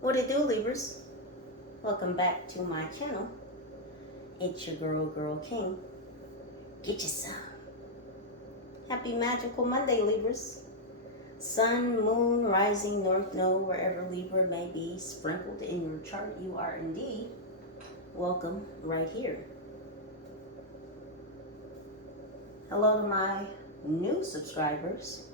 What it do, Libras? Welcome back to my channel. It's your girl King. Get you some. Happy magical Monday, Libras. Sun, moon, rising, north node, wherever Libra may be sprinkled in your chart, you are indeed welcome right here. Hello to my new subscribers,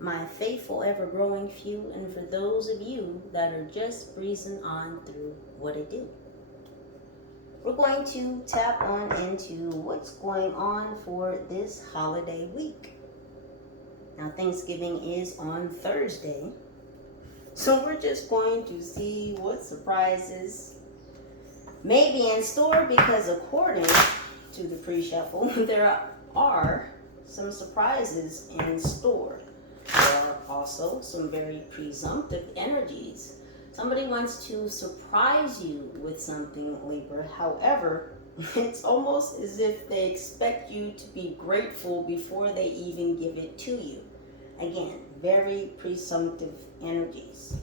my faithful ever-growing few, and for those of you that are just breezing on through what it do. We're going to tap on into what's going on for this holiday week. Now, Thanksgiving is on Thursday, so we're just going to see what surprises may be in store, because according to the pre-shuffle, there are some surprises in store. There are also some very presumptive energies. Somebody wants to surprise you with something, Libra. However, it's almost as if they expect you to be grateful before they even give it to you. Again, very presumptive energies.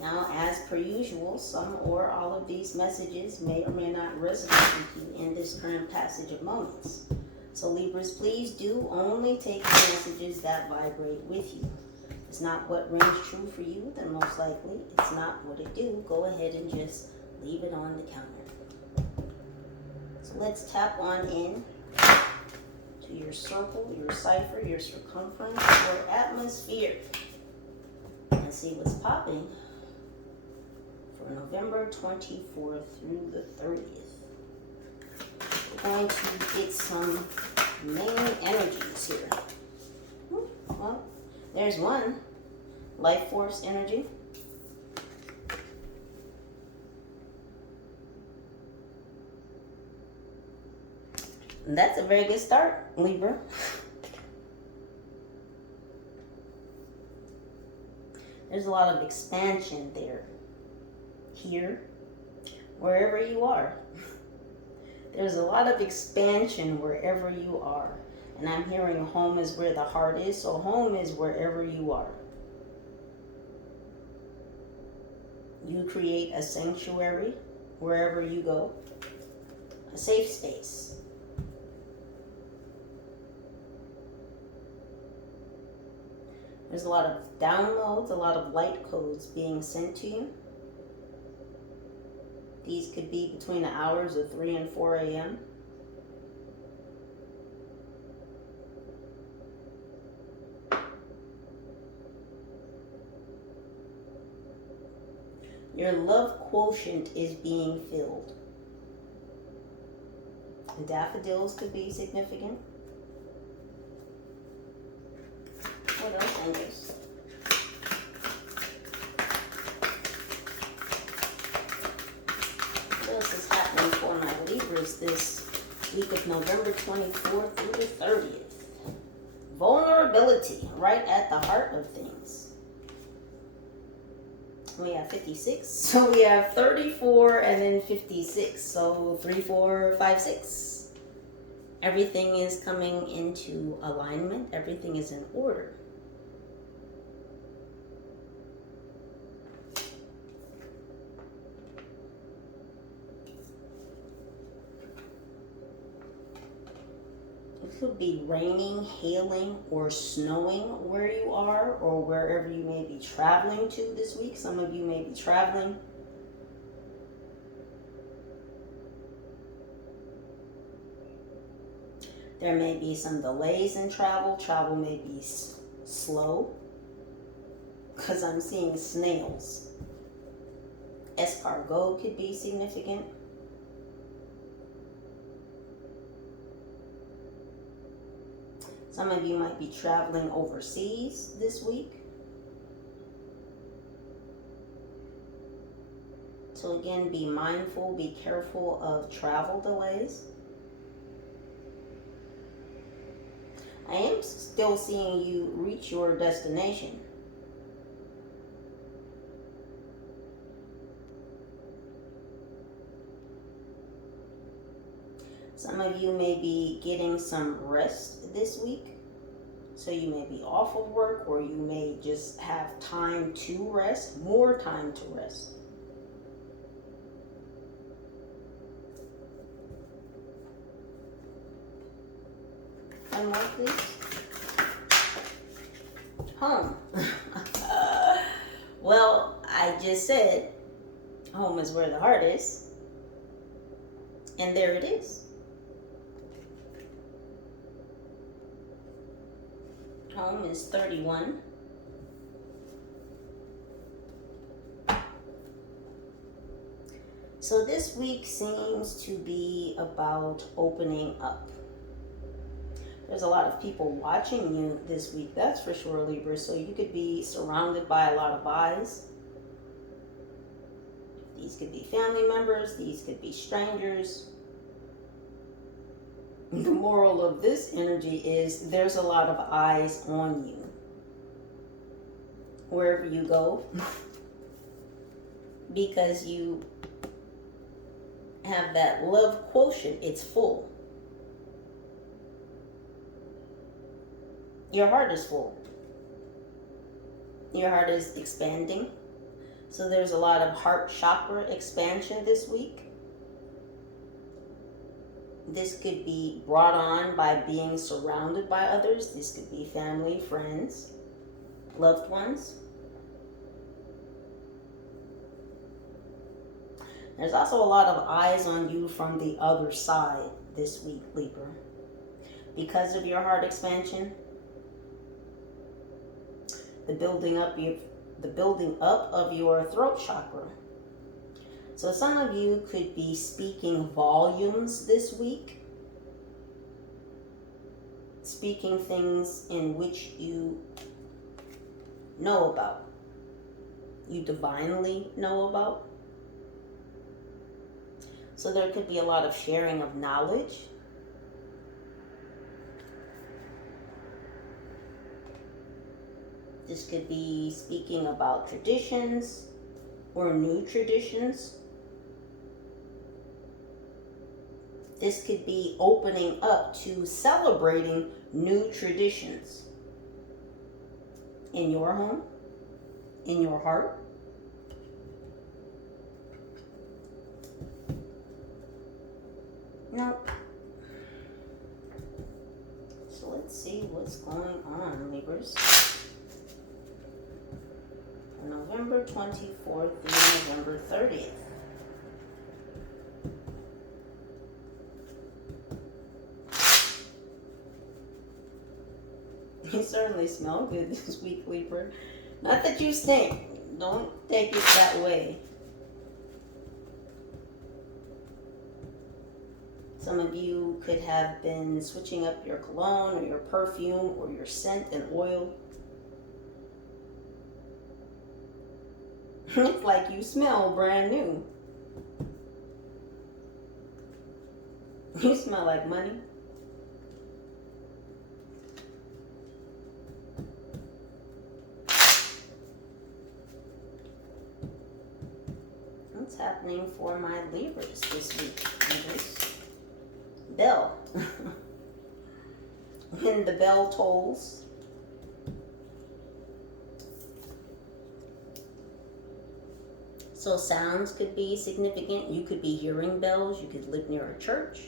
Now, as per usual, some or all of these messages may or may not resonate with you in this current passage of moments. So Libras, please do only take the messages that vibrate with you. If it's not what rings true for you, then most likely it's not what it do. Go ahead and just leave it on the counter. So let's tap on in to your circle, your cipher, your circumference, your atmosphere, and see what's popping for November 24th through the 30th. We're going to get some main energies here. Well, there's one, life force energy. And that's a very good start, Libra. There's a lot of expansion there. Here, wherever you are. There's a lot of expansion wherever you are. And I'm hearing home is where the heart is, so home is wherever you are. You create a sanctuary wherever you go, a safe space. There's a lot of downloads, a lot of light codes being sent to you. These could be between the hours of 3 and 4 a.m. Your love quotient is being filled. The daffodils could be significant. What else, angels? What else is happening for my Libras this week of November 24th through the 30th? Vulnerability, right at the heart of things. We have 56, so we have 34 and then 56. So 3, 4, 5, 6. Everything is coming into alignment. Everything is in order. It could be raining, hailing, or snowing where you are or wherever you may be traveling to this week. Some of you may be traveling. There may be some delays in travel. Travel may be slow because I'm seeing snails. Escargot could be significant. Some of you might be traveling overseas this week. So again, be mindful, be careful of travel delays. I am still seeing you reach your destination. Some of you may be getting some rest this week. So you may be off of work, or you may just have time to rest, more time to rest. One more, please. Home. Well, I just said home is where the heart is. And there it is. Home is 31. So this week seems to be about opening up. There's a lot of people watching you this week, that's for sure, Libra. So you could be surrounded by a lot of eyes. These could be family members, these could be strangers. The moral of this energy is there's a lot of eyes on you. Wherever you go. Because you have that love quotient, it's full. Your heart is full. Your heart is expanding. So there's a lot of heart chakra expansion this week. This could be brought on by being surrounded by others. This could be family, friends, loved ones. There's also a lot of eyes on you from the other side this week, Libra. Because of your heart expansion, the building up of your throat chakra. So some of you could be speaking volumes this week. Speaking things in which you know about. You divinely know about. So there could be a lot of sharing of knowledge. This could be speaking about traditions or new traditions. This could be opening up to celebrating new traditions in your home, in your heart. No. So let's see what's going on, Libras. November 24th through November 30th. You certainly smell good this week, Libra. Not that you stink. Don't take it that way. Some of you could have been switching up your cologne or your perfume or your scent and oil. It's like you smell brand new. You smell like money. What's happening for my Libras this week, Libras? Bell. When the bell tolls, so sounds could be significant. You could be hearing bells. You could live near a church.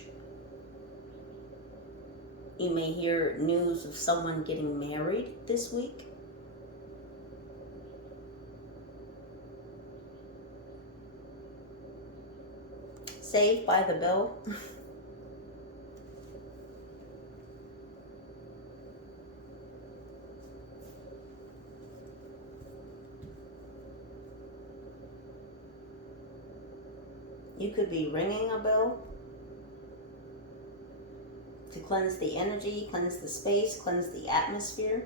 You may hear news of someone getting married this week. Saved by the Bell. You could be ringing a bell to cleanse the energy, cleanse the space, cleanse the atmosphere.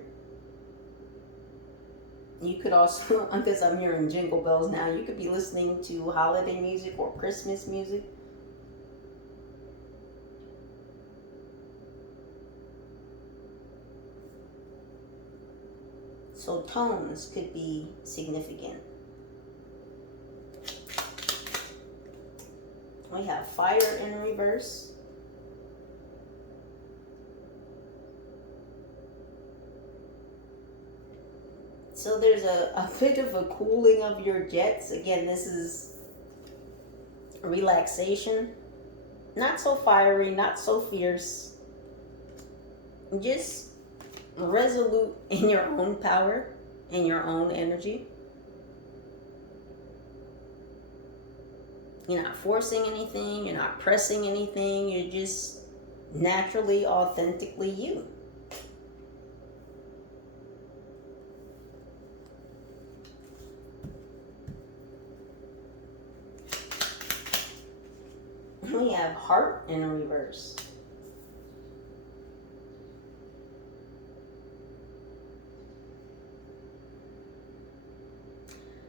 You could also, because I'm hearing jingle bells now, you could be listening to holiday music or Christmas music. So tones could be significant. We have fire in reverse. So there's a bit of a cooling of your jets. Again, this is relaxation. Not so fiery, not so fierce. Just resolute in your own power, in your own energy. You're not forcing anything, you're not pressing anything, you're just naturally, authentically you. We have heart in reverse.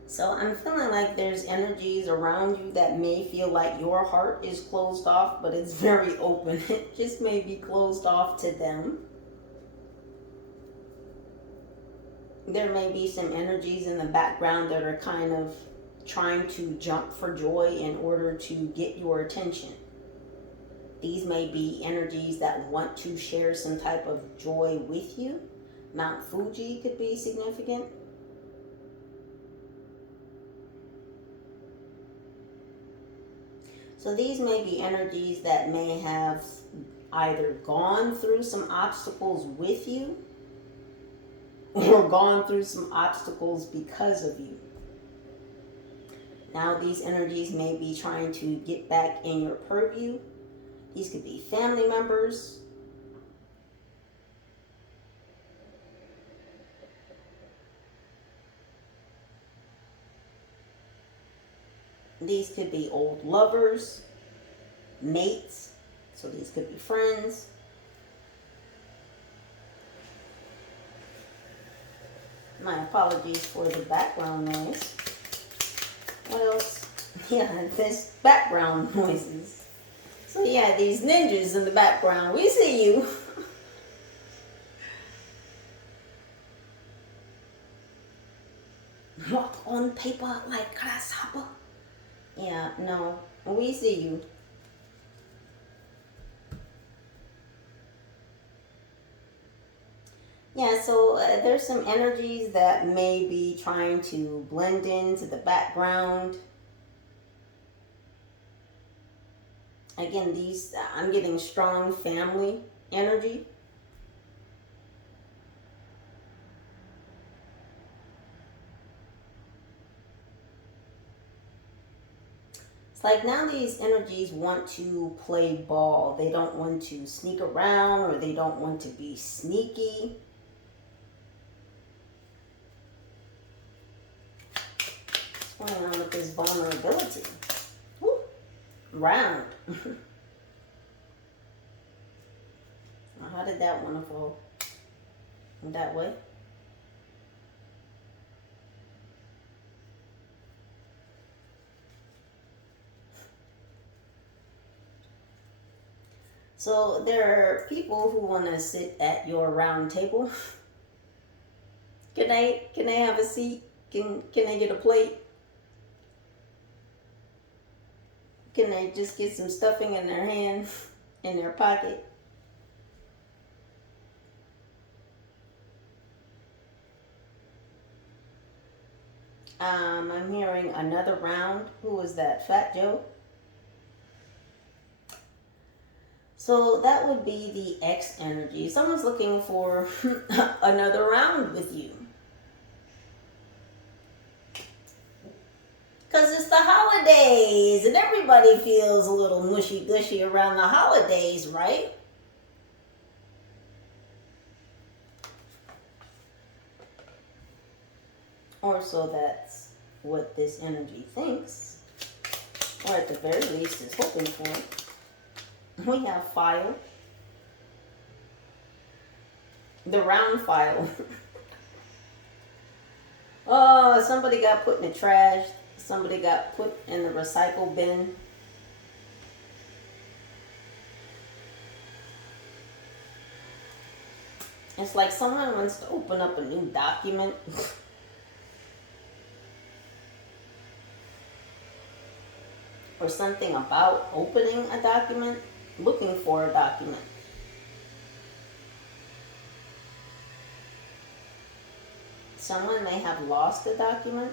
So I'm feeling like there's energies around you that may feel like your heart is closed off, but it's very open. It just may be closed off to them. There may be some energies in the background that are kind of trying to jump for joy in order to get your attention. These may be energies that want to share some type of joy with you. Mount Fuji could be significant. So these may be energies that may have either gone through some obstacles with you or gone through some obstacles because of you. Now these energies may be trying to get back in your purview. These could be family members. These could be old lovers, mates. So these could be friends. My apologies for the background noise. What else? Yeah, this background noises. So yeah, these ninjas in the background. We see you. Walk on paper like CASHAPP. Yeah, no, we see you. Yeah, so there's some energies that may be trying to blend into the background. Again, these, I'm getting strong family energy. It's like now these energies want to play ball. They don't want to sneak around, or they don't want to be sneaky. What's going on with this vulnerability? Woo. Round. How did that one fall? That way? So there are people who want to sit at your round table. Can I have a seat? Can I get a plate? Can they just get some stuffing in their hand, in their pocket? I'm hearing another round. Who was that? Fat Joe? So that would be the X energy. Someone's looking for another round with you. Because it's the holidays and everybody feels a little mushy-gushy around the holidays, right? Or so that's what this energy thinks. Or at the very least is hoping for. We have file. The round file. Oh, somebody got put in the trash. Somebody got put in the recycle bin. It's like someone wants to open up a new document. Or something about opening a document, looking for a document. Someone may have lost a document.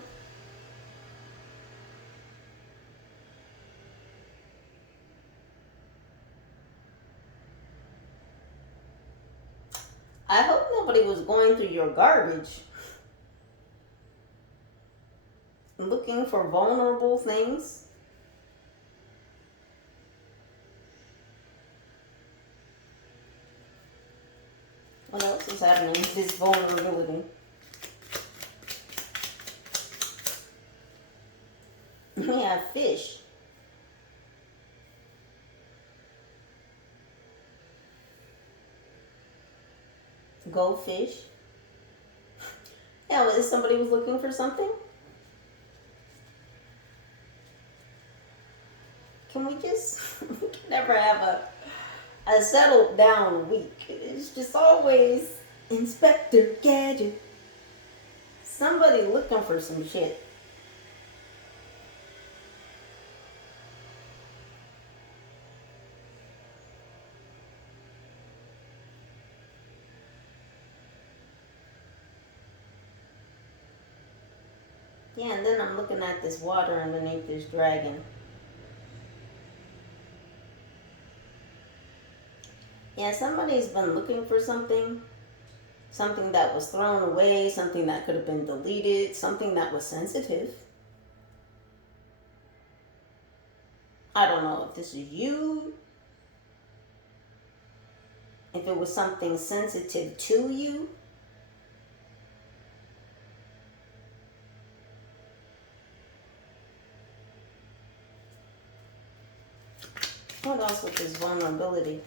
I hope nobody was going through your garbage looking for vulnerable things. What else is happening? This vulnerability. We have fish. Go fish. Yeah, well, somebody was looking for something? Can we just we can never have a settled down week? It's just always Inspector Gadget. Somebody looking for some shit. Yeah, and then I'm looking at this water underneath this dragon. Yeah, somebody's been looking for something. Something that was thrown away, something that could have been deleted, something that was sensitive. I don't know if this is you. If it was something sensitive to you. What else with this vulnerability?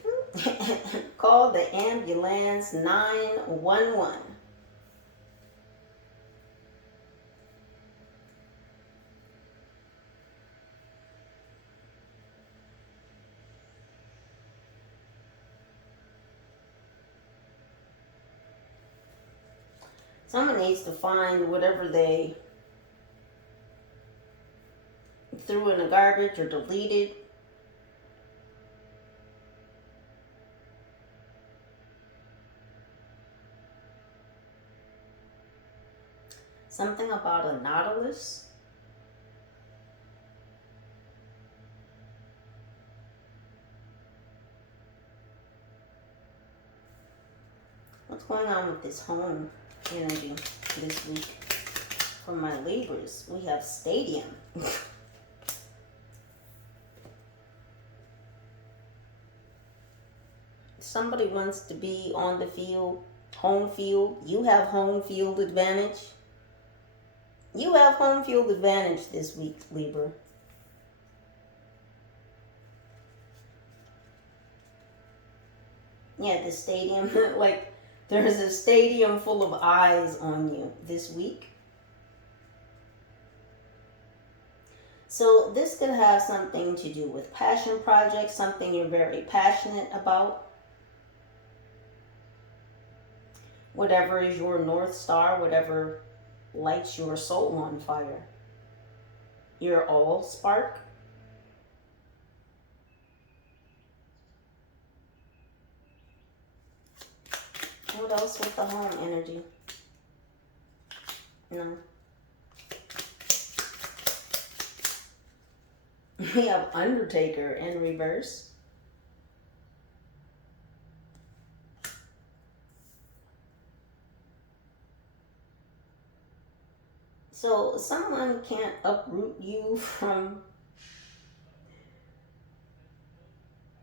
Call the ambulance 911. Someone needs to find whatever they threw in the garbage or deleted. Something about a nautilus. What's going on with this home energy this week? For my Libras, we have stadium. Somebody wants to be on the field, home field. You have home field advantage. You have home field advantage this week, Libra. Yeah, the stadium, like there's a stadium full of eyes on you this week. So this could have something to do with passion projects, something you're very passionate about. Whatever is your North Star, whatever lights your soul on fire. Your all spark. What else with the home energy? No. We have Undertaker in reverse. So someone can't uproot you from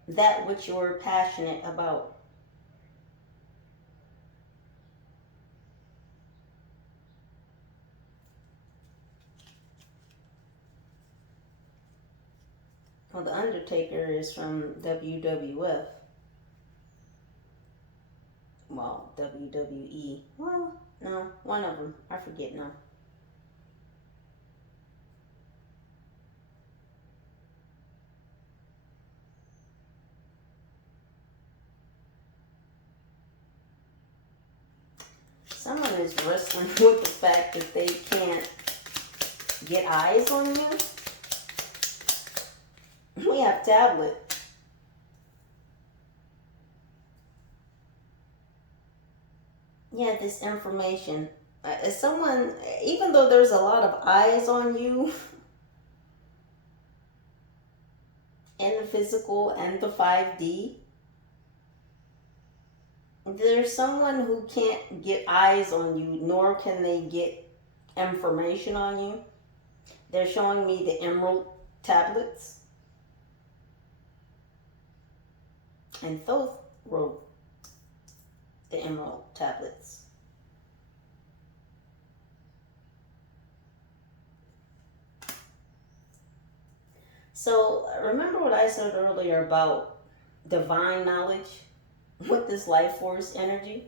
that which you're passionate about. Well, the Undertaker is from WWF. Well, WWE. Well, no, one of them. I forget now. Someone is wrestling with the fact that they can't get eyes on you. We have tablet. Yeah, this information. Someone, even though there's a lot of eyes on you in the physical and the 5D, there's someone who can't get eyes on you, nor can they get information on you. They're showing me the emerald tablets. And Thoth wrote the emerald tablets. So remember what I said earlier about divine knowledge with this life force energy?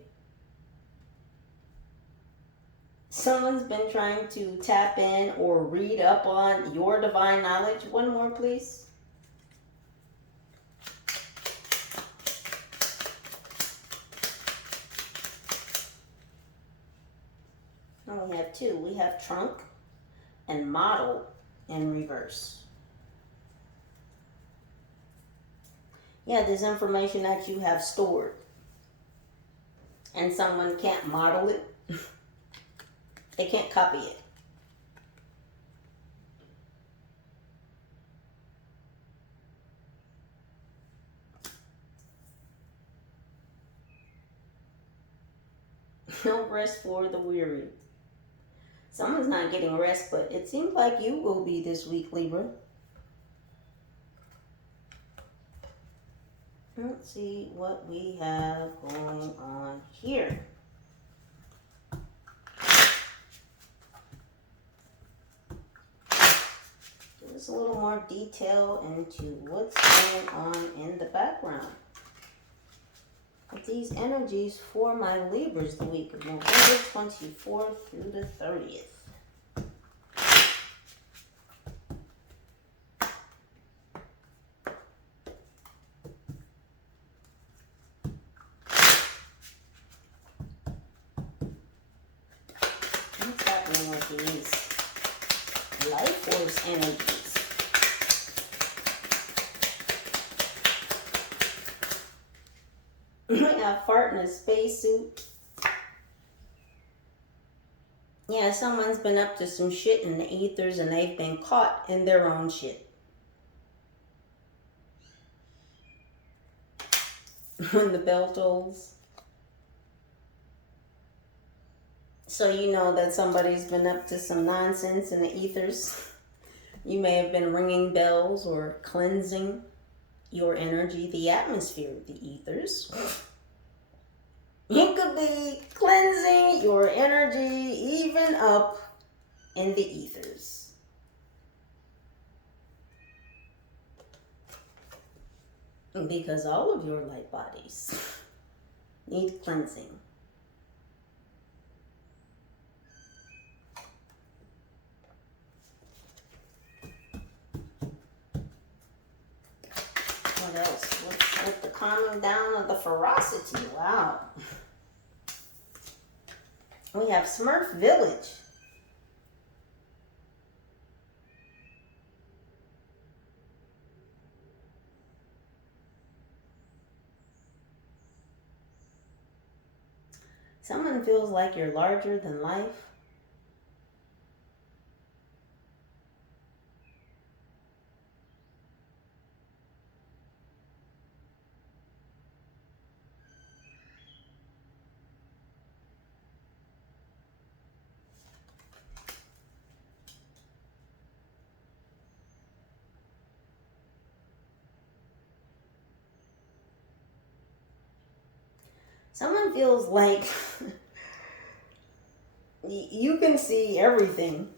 Someone's been trying to tap in or read up on your divine knowledge. One more, please. And we have two. We have trunk and model in reverse. Yeah, there's information that you have stored and someone can't model it. They can't copy it. No rest for the weary. Someone's not getting rest, but it seems like you will be this week, Libra. Let's see what we have going on here. Give us a little more detail into what's going on in the background with these energies for my Libras the week of November 24th through the 30th. What's happening with these life force energies? I fart in a spacesuit. Yeah, someone's been up to some shit in the ethers and they've been caught in their own shit. When the bell tolls. So you know that somebody's been up to some nonsense in the ethers. You may have been ringing bells or cleansing your energy, the atmosphere of the ethers. You could be cleansing your energy even up in the ethers. Because all of your light bodies need cleansing. What else? What's with the calming down of the ferocity? Wow. We have Smurf Village. Someone feels like you're larger than life. Someone feels like you can see everything.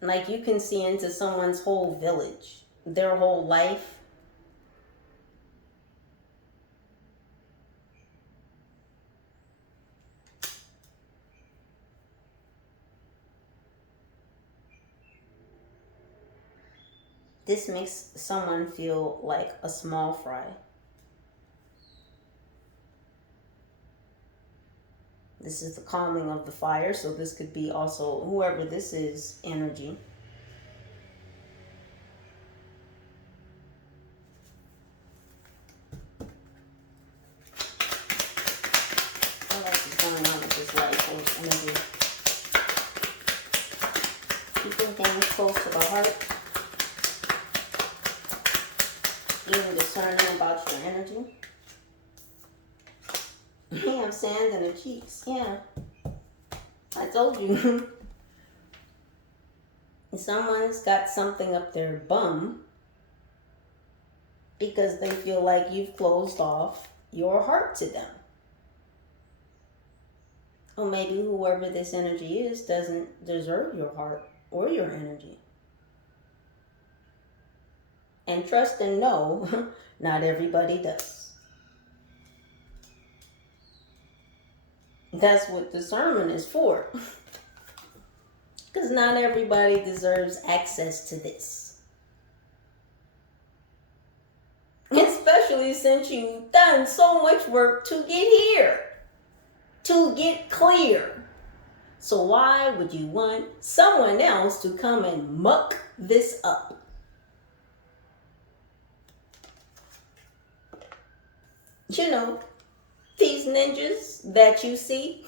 Like you can see into someone's whole village, their whole life. This makes someone feel like a small fry. This is the calming of the fire, so this could be also whoever this is, energy. Keeping things close to the heart. Being discerning about your energy. You have sand in the cheeks. Yeah. I told you. Someone's got something up their bum because they feel like you've closed off your heart to them. Or maybe whoever this energy is doesn't deserve your heart or your energy. And trust and know, not everybody does. That's what discernment is for. Because not everybody deserves access to this. Especially since you've done so much work to get here. To get clear. So why would you want someone else to come and muck this up? You know, these ninjas that you see.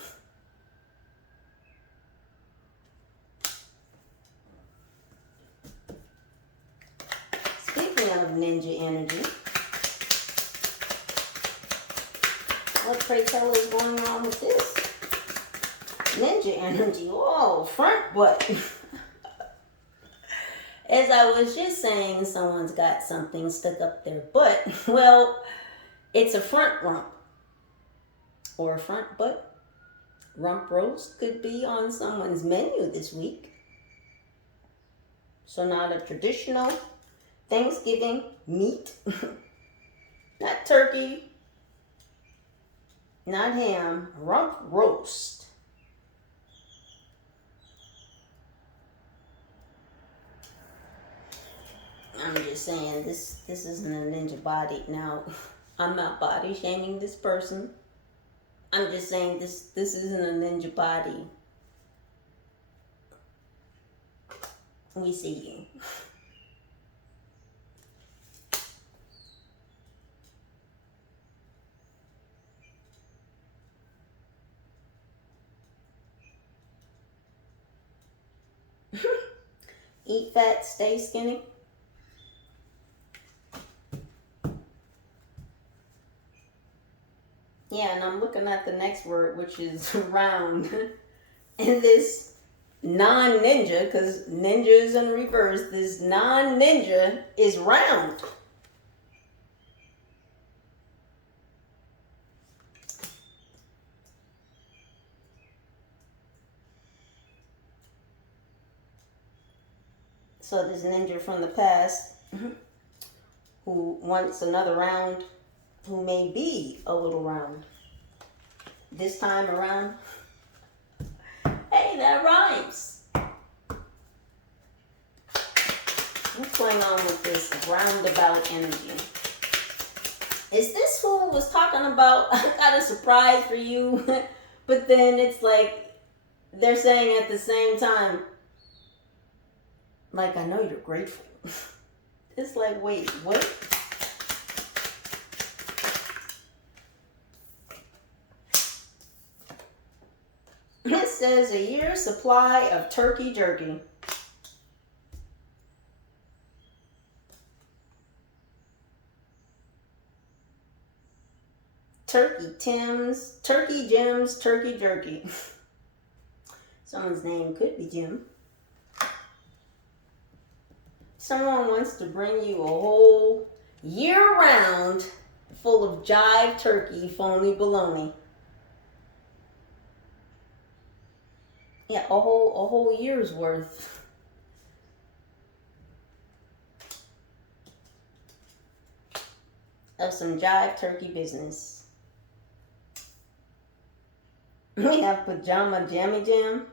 Speaking of ninja energy, what pray tell is going on with this? Ninja energy, oh, front butt. As I was just saying, someone's got something stuck up their butt. Well, it's a front rump or a front butt. Rump roast could be on someone's menu this week. So not a traditional Thanksgiving meat, not turkey, not ham, rump roast. I'm just saying this isn't a ninja body. Now, I'm not body shaming this person. I'm just saying this isn't a ninja body. We see you. Eat fat, stay skinny. Yeah, and I'm looking at the next word, which is round. And this non-ninja, because ninja is in reverse, this non-ninja is round. So this ninja from the past who wants another round, who may be a little round. This time around, hey, that rhymes. What's going on with this roundabout energy? Is this who was talking about, I got a surprise for you, but then it's like, they're saying at the same time, like, I know you're grateful. It's like, wait, what? It says a year's supply of turkey jerky. Turkey Tim's, Turkey Jim's, turkey jerky. Someone's name could be Jim. Someone wants to bring you a whole year round full of jive turkey, phony baloney. Yeah, a whole year's worth. Of some jive turkey business. We have pajama jammy jam.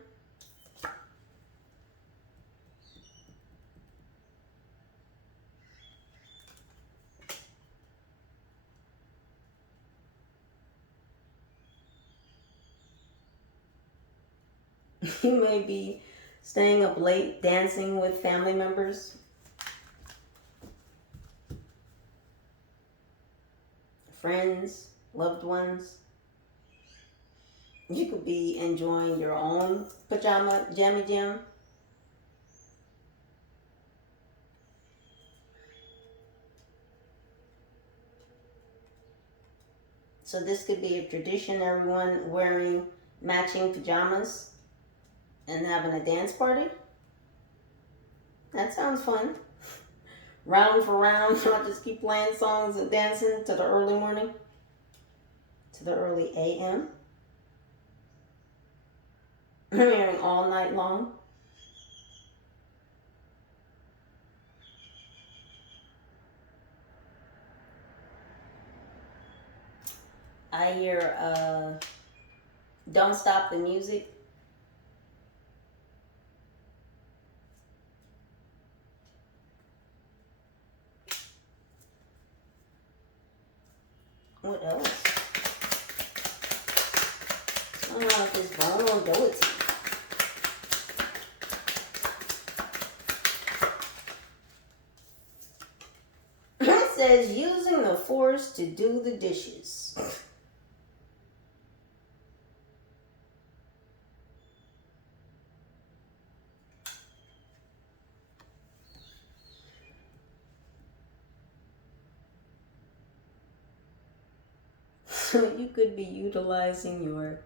You may be staying up late dancing with family members. Friends, loved ones. You could be enjoying your own pajama jammy jam. So this could be a tradition, everyone wearing matching pajamas and having a dance party. That sounds fun. Round for round, I'll just keep playing songs and dancing to the early morning, to the early AM. I'm hearing all night long. I hear Don't Stop the Music. What else? What's going on with this vulnerability? It says using the force to do the dishes. So you could be utilizing your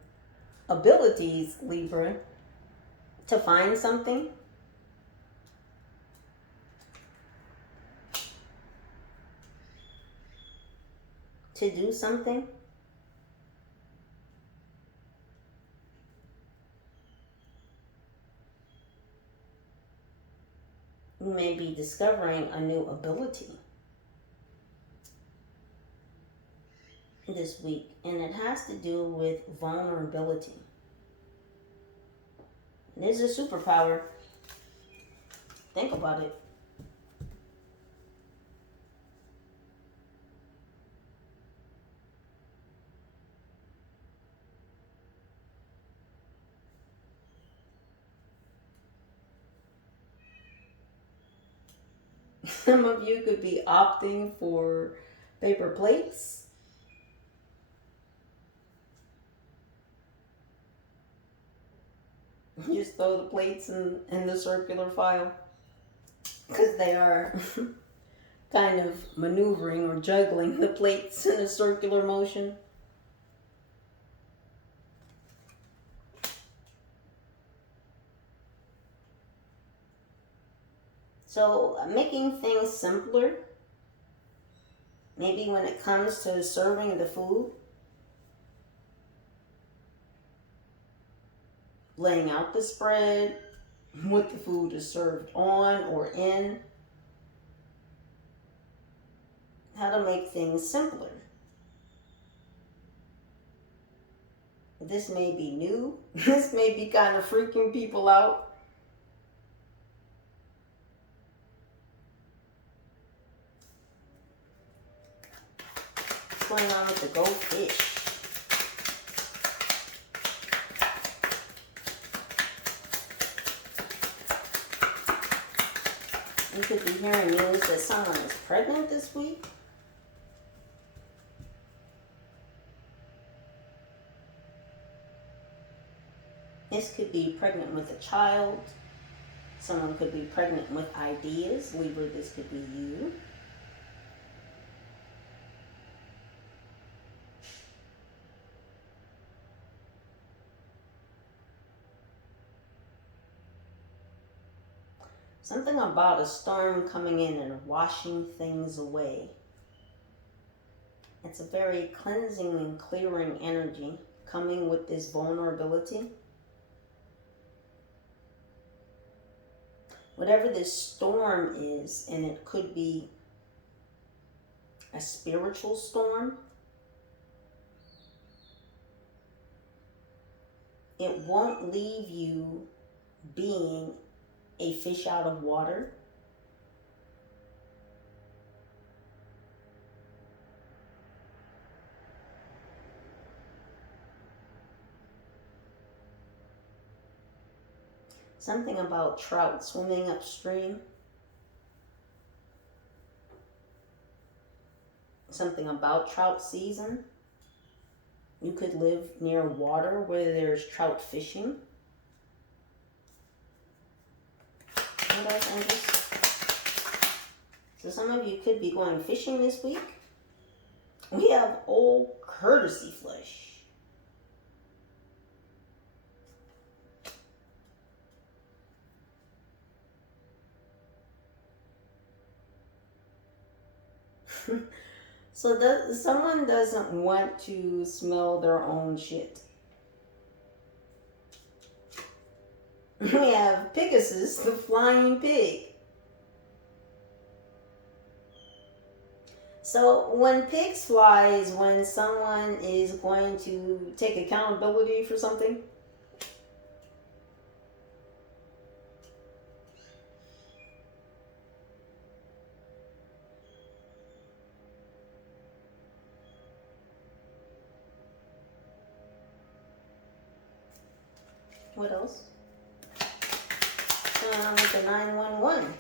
abilities, Libra, to find something, to do something. You may be discovering a new ability this week, and it has to do with vulnerability. It is a superpower. Think about it. Some of you could be opting for paper plates. Just throw the plates in the circular file, because they are kind of maneuvering or juggling the plates in a circular motion. So making things simpler, maybe when it comes to serving the food, laying out the spread, what the food is served on or in, how to make things simpler. This may be new. This may be kind of freaking people out. What's going on with the goldfish? You could be hearing news that someone is pregnant this week. This could be pregnant with a child. Someone could be pregnant with ideas. Libra, this could be you. Something about a storm coming in and washing things away. It's a very cleansing and clearing energy coming with this vulnerability. Whatever this storm is, and it could be a spiritual storm, it won't leave you being a fish out of water. Something about trout swimming upstream. Something about trout season. You could live near water where there's trout fishing. What else, angels? So some of you could be going fishing this week. We have old courtesy flush. So someone doesn't want to smell their own shit. We have Pegasus, the flying pig. So when pigs fly is when someone is going to take accountability for something. What else? With the 911.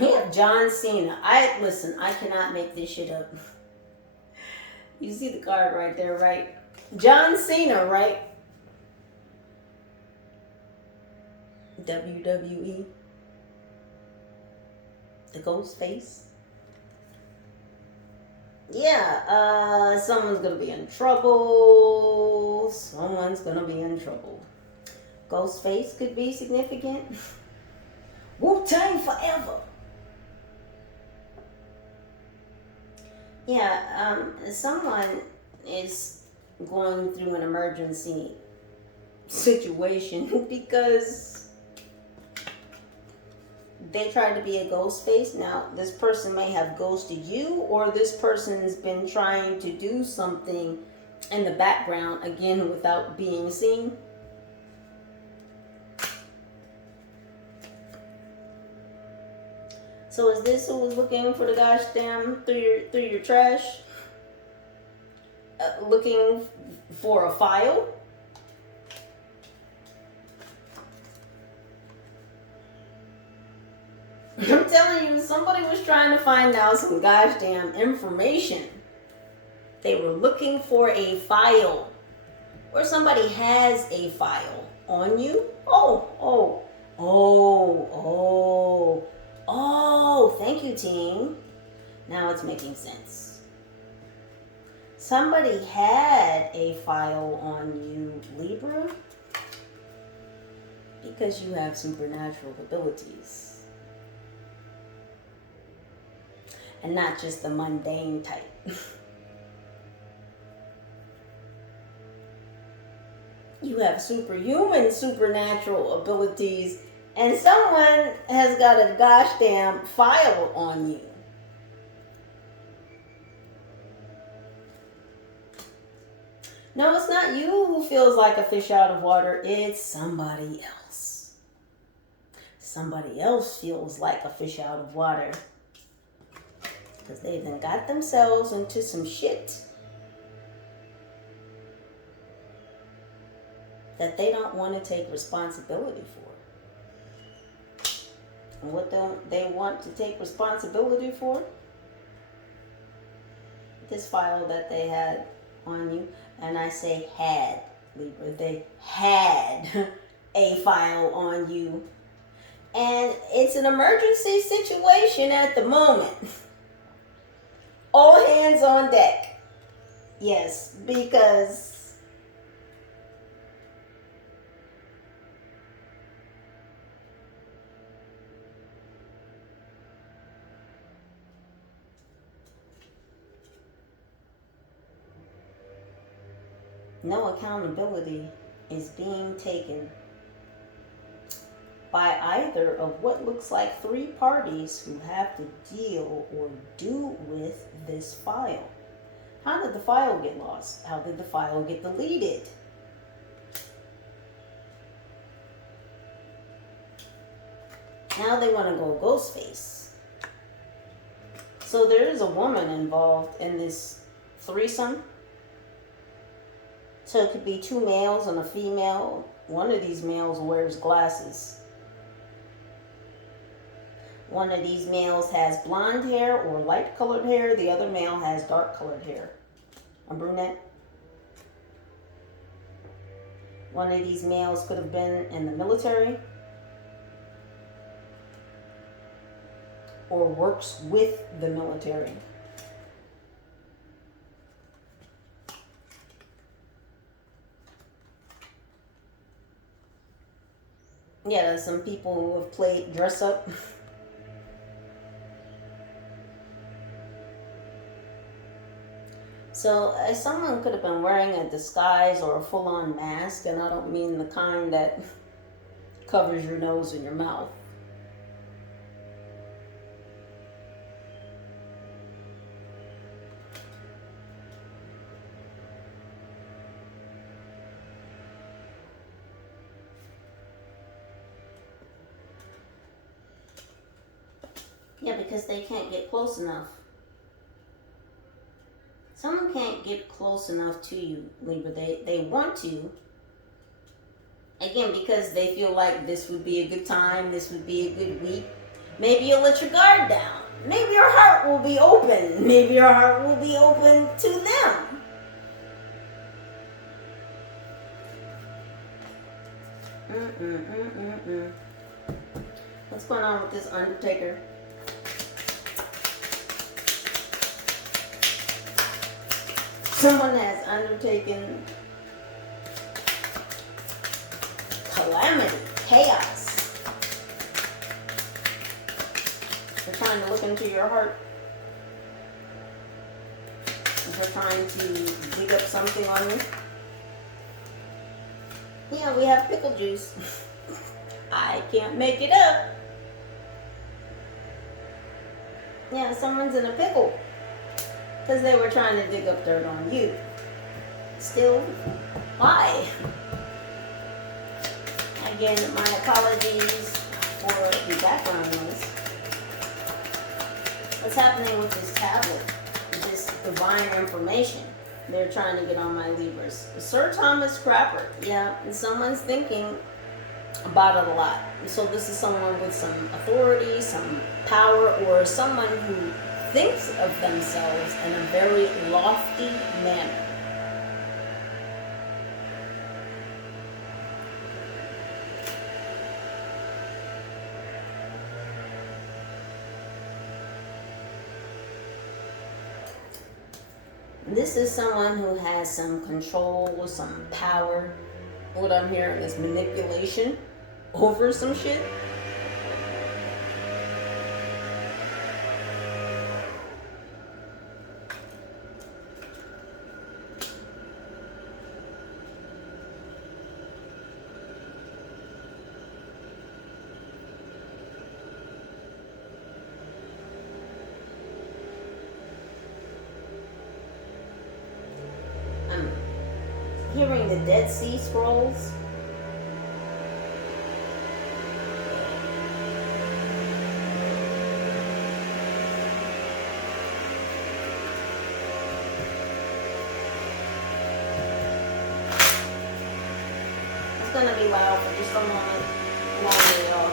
We have John Cena. Listen, I cannot make this shit up. You see the card right there, right? John Cena, right? WWE. The ghost face. Yeah, someone's gonna be in trouble. Someone's gonna be in trouble. Ghost face could be significant. Wu-Tang forever. Yeah, someone is going through an emergency situation because they tried to be a ghost face. Now, this person may have ghosted you, or this person's been trying to do something in the background, again, without being seen. So is this who was looking for the gosh damn through your trash? Looking for a file? I'm telling you, somebody was trying to find out some gosh damn information. They were looking for a file. Or somebody has a file on you. Oh, thank you, team. Now it's making sense. Somebody had a file on you, Libra, because you have supernatural abilities. And not just the mundane type. You have superhuman, supernatural abilities, and someone has got a gosh damn file on you. No, it's not you who feels like a fish out of water. It's somebody else. Somebody else feels like a fish out of water. Because they then got themselves into some shit that they don't want to take responsibility for. And what don't they want to take responsibility for? This file that they had on you. And I say had, Libra. They had a file on you. And it's an emergency situation at the moment. All hands on deck. Yes, because no accountability is being taken by either of what looks like three parties who have to deal or do with this file. How did the file get lost? How did the file get deleted? Now they want to go ghost face. So there is a woman involved in this threesome. So it could be two males and a female. One of these males wears glasses. One of these males has blonde hair or light colored hair. The other male has dark colored hair. A brunette. One of these males could have been in the military or works with the military. Yeah, there's some people who have played dress up. So someone could have been wearing a disguise or a full-on mask, and I don't mean the kind that covers your nose and your mouth. Yeah, because they can't get close enough. Someone can't get close enough to you, Libra. They want to. Again, because they feel like this would be a good time, this would be a good week. Maybe you'll let your guard down. Maybe your heart will be open. Maybe your heart will be open to them. What's going on with this Undertaker? Someone has undertaken calamity, chaos. They're trying to look into your heart. They're trying to dig up something on you. Yeah, we have pickle juice. I can't make it up. Yeah, someone's in a pickle. Because they were trying to dig up dirt on you. Still, why? Again, my apologies for the background noise. What's happening with this tablet? This divine information they're trying to get on my Libras. Sir Thomas Crapper. Yeah, and someone's thinking about it a lot. So this is someone with some authority, some power, or someone who thinks of themselves in a very lofty manner. This is someone who has some control or some power. What I'm hearing is manipulation over some shit. Hearing the Dead Sea Scrolls. It's gonna be loud for just a moment longer, y'all.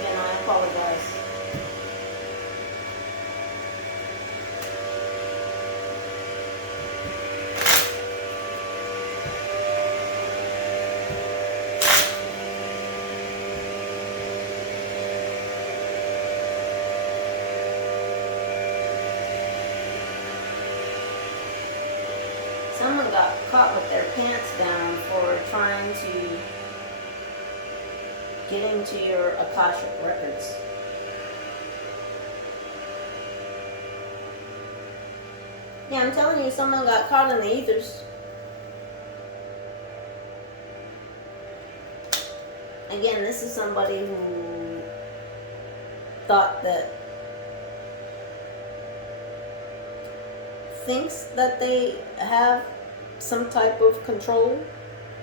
Again, I apologize. Someone got caught with their pants down for trying to get into your Akashic records. Yeah, I'm telling you, someone got caught in the ethers. Again, this is somebody who thought that, thinks that they have some type of control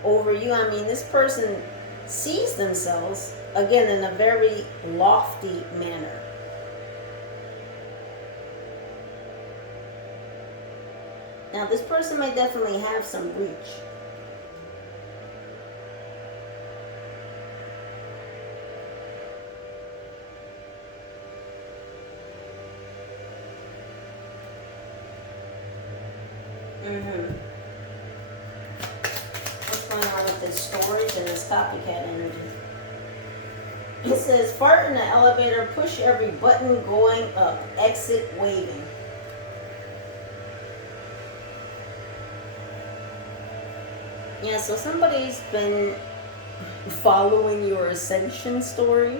over you. I mean, this person sees themselves, again, in a very lofty manner. Now, this person may definitely have some reach. What's going on with this storage and this copycat energy? It says, fart in the elevator, push every button going up, exit waving. Yeah, so somebody's been following your ascension story.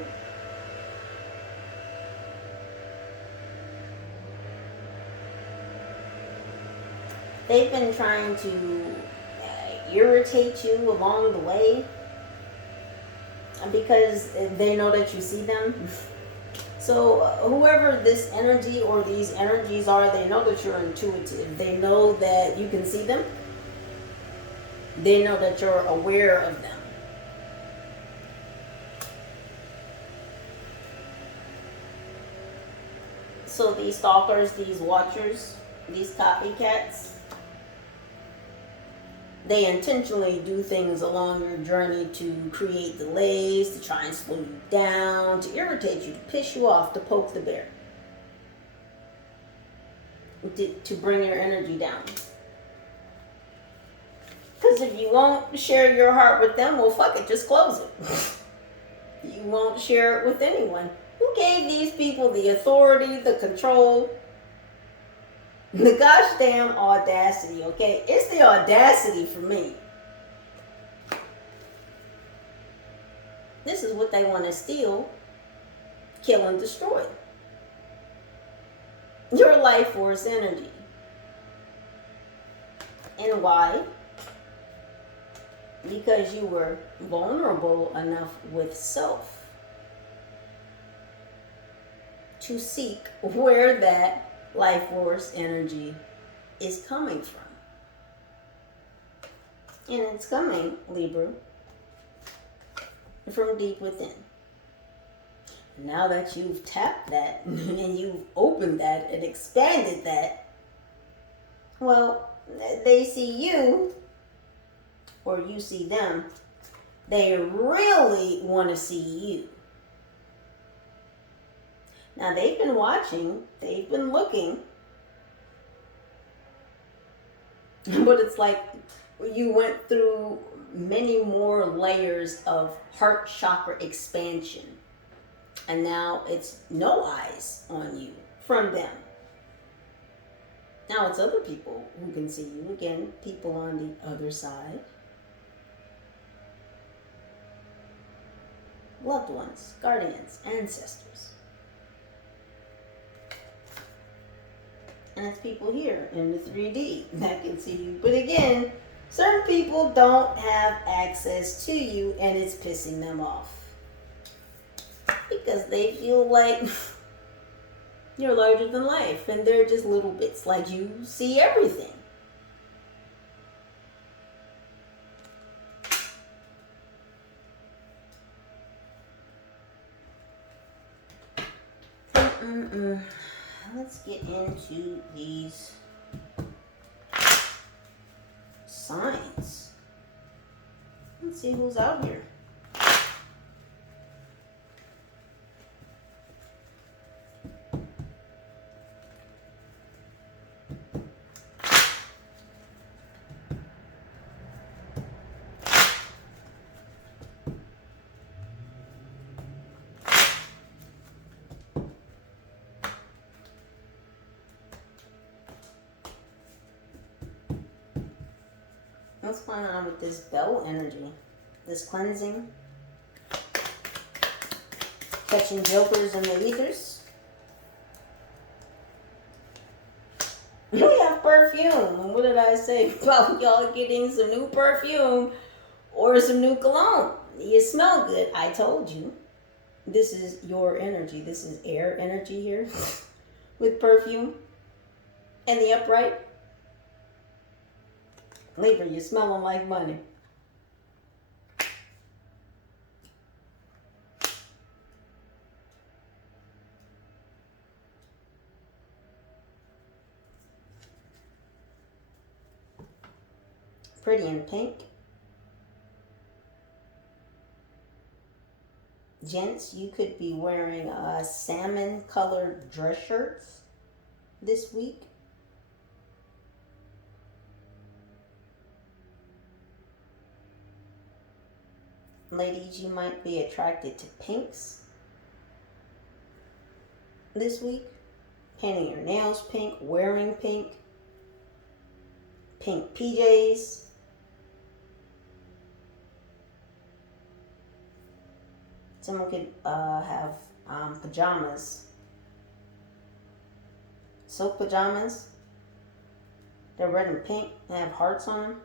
They've been trying to irritate you along the way because they know that you see them. So whoever this energy or these energies are, they know that you're intuitive. They know that you can see them. They know that you're aware of them. So these stalkers, these watchers, these copycats, they intentionally do things along your journey to create delays, to try and slow you down, to irritate you, to piss you off, to poke the bear, to bring your energy down. Because if you won't share your heart with them, well, fuck it, just close it. You won't share it with anyone. Who gave these people the authority, the control, the gosh damn audacity, okay? It's the audacity for me. This is what they want to steal, kill, and destroy. Your life force energy. And why? Because you were vulnerable enough with self to seek where that life force energy is coming from. And it's coming, Libra, from deep within. Now that you've tapped that and you've opened that and expanded that, well, they see you or you see them. They really want to see you. Now, they've been watching, they've been looking, but it's like you went through many more layers of heart chakra expansion, and now it's no eyes on you from them. Now it's other people who can see you. Again, people on the other side. Loved ones, guardians, ancestors. And it's people here in the 3D that can see you. But again, certain people don't have access to you, and it's pissing them off. Because they feel like you're larger than life, and they're just little bits, like you see everything. Let's get into these signs. Let's see who's out here. What's going on with this bell energy? This cleansing? Catching jokers in the ethers? We have perfume. What did I say about y'all getting some new perfume or some new cologne? You smell good. I told you. This is your energy. This is air energy here with perfume and the upright. Libra, you're smelling like money. Pretty in pink. Gents, you could be wearing salmon colored dress shirts this week. Ladies, you might be attracted to pinks this week. Painting your nails pink, wearing pink, pink PJs. Someone could have pajamas. Silk pajamas. They're red and pink. They have hearts on them.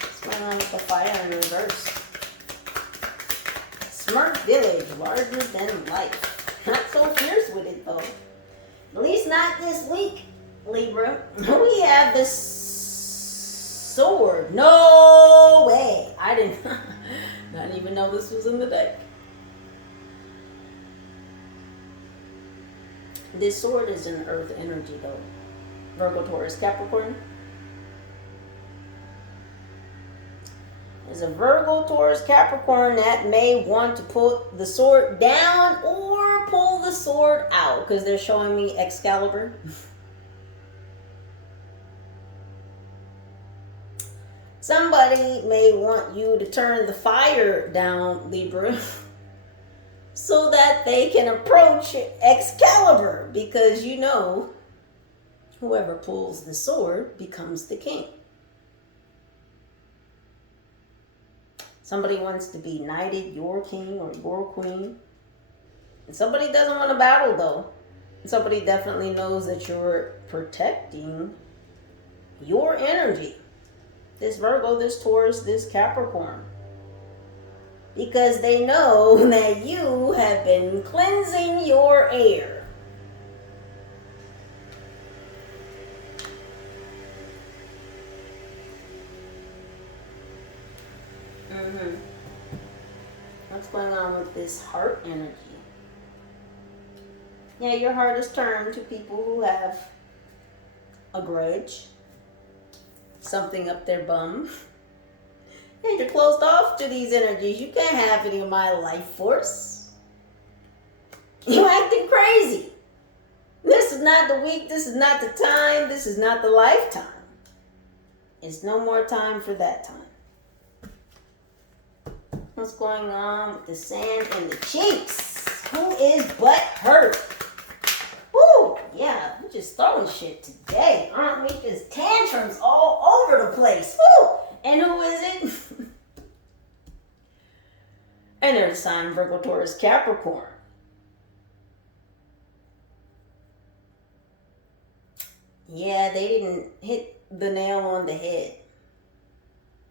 What's going on with the fire in reverse? Smart village, larger than life. Not so fierce with it though. At least not this week, Libra. We have this sword. No way. I didn't not even know this was in the deck. This sword is an earth energy though. Virgo, Taurus, Capricorn. There's a Virgo, Taurus, Capricorn that may want to put the sword down or pull the sword out because they're showing me Excalibur. Somebody may want you to turn the fire down, Libra, so that they can approach Excalibur because you know whoever pulls the sword becomes the king. Somebody wants to be knighted, your king or your queen. And somebody doesn't want to battle though. Somebody definitely knows that you're protecting your energy. This Virgo, this Taurus, this Capricorn. Because they know that you have been cleansing your air. What's going on with this heart energy? Yeah, your heart is turned to people who have a grudge. Something up their bum. Yeah, you're closed off to these energies. You can't have any of my life force. You're acting crazy. This is not the week. This is not the time. This is not the lifetime. It's no more time for that time. What's going on with the sand in the cheeks? Who is butt hurt? Woo! Yeah, we're just throwing shit today, aren't we? Just tantrums all over the place. Woo! And who is it? And there's a sign, Virgo, Taurus, Capricorn. Yeah, they didn't hit the nail on the head.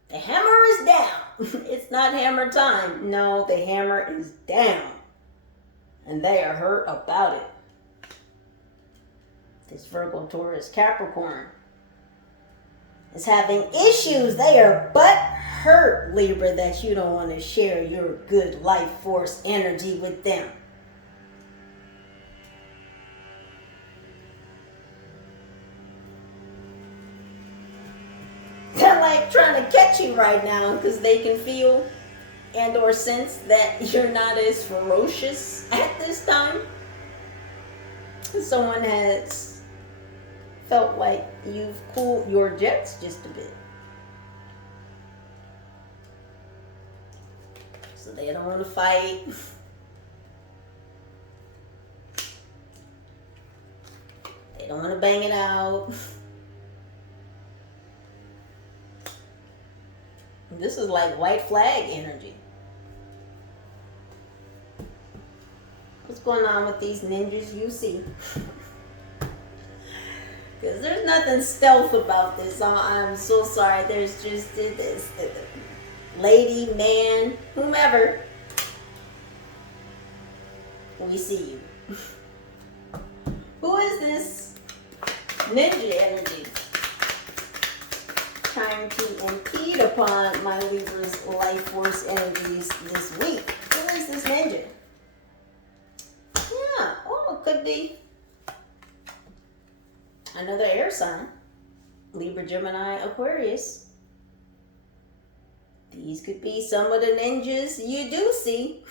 The hammer is down. It's not hammer time. No, the hammer is down. And they are hurt about it. This Virgo, Taurus, Capricorn is having issues. They are butt hurt, Libra, that you don't want to share your good life force energy with them. They're like trying to catch you right now because they can feel and or sense that you're not as ferocious at this time. Someone has felt like you've cooled your jets just a bit. So they don't want to fight. They don't want to bang it out. This is like white flag energy. What's going on with these ninjas you see? Because there's nothing stealth about this. I'm so sorry. There's just this lady, man, whomever. We see you. Who is this ninja energy trying to impede upon my Libra's life force energies this week? Who is this ninja? Yeah, oh, it could be another air sign. Libra, Gemini, Aquarius. These could be some of the ninjas you do see,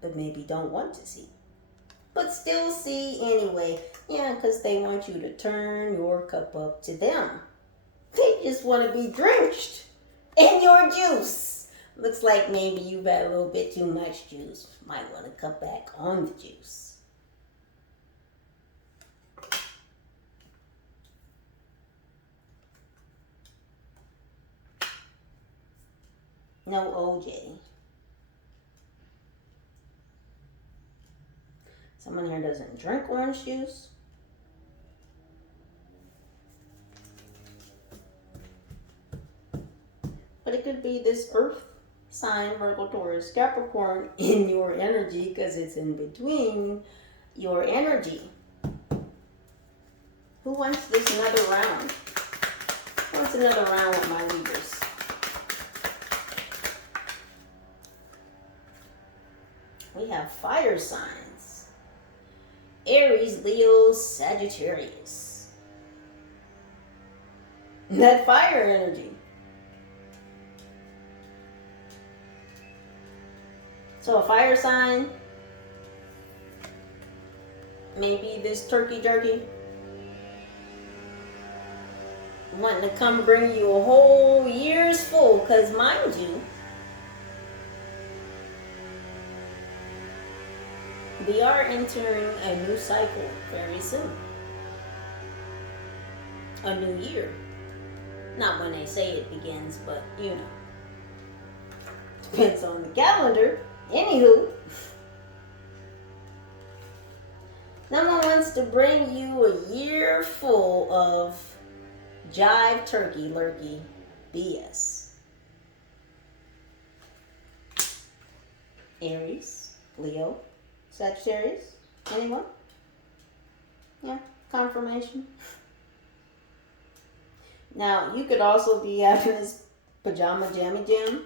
but maybe don't want to see. But still see anyway. Yeah, because they want you to turn your cup up to them. They just want to be drenched in your juice. Looks like maybe you've had a little bit too much juice. Might want to cut back on the juice. No OJ. Someone here doesn't drink orange juice. But it could be this earth sign, Virgo, Taurus, Capricorn in your energy because it's in between your energy. Who wants this another round? Who wants another round with my Libras? We have fire signs. Aries, Leo, Sagittarius. That fire energy. So a fire sign, maybe this turkey jerky, wanting to come bring you a whole year's full, because mind you, we are entering a new cycle very soon. A new year. Not when they say it begins, but you know. Depends on the calendar. Anywho, someone wants to bring you a year full of jive turkey lurkey BS. Aries, Leo, Sagittarius. Anyone? Yeah, confirmation. Now, you could also be having this pajama jammy jam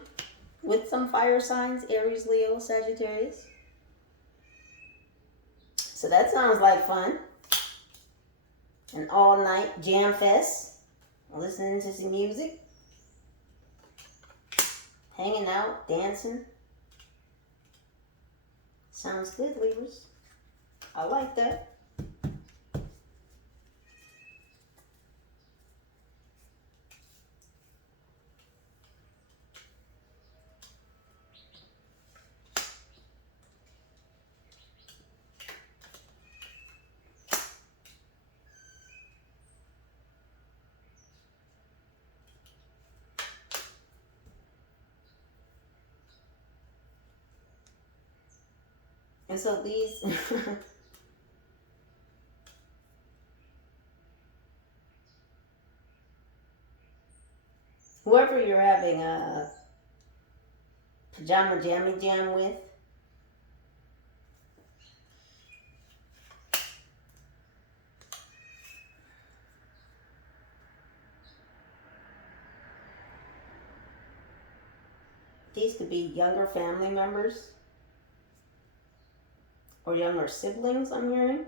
with some fire signs, Aries, Leo, Sagittarius. So that sounds like fun. An all-night jam fest. Listening to some music. Hanging out, dancing. Sounds good, Libras. I like that. And so these whoever you're having a pajama jammy jam with, these could be younger family members or younger siblings, I'm hearing.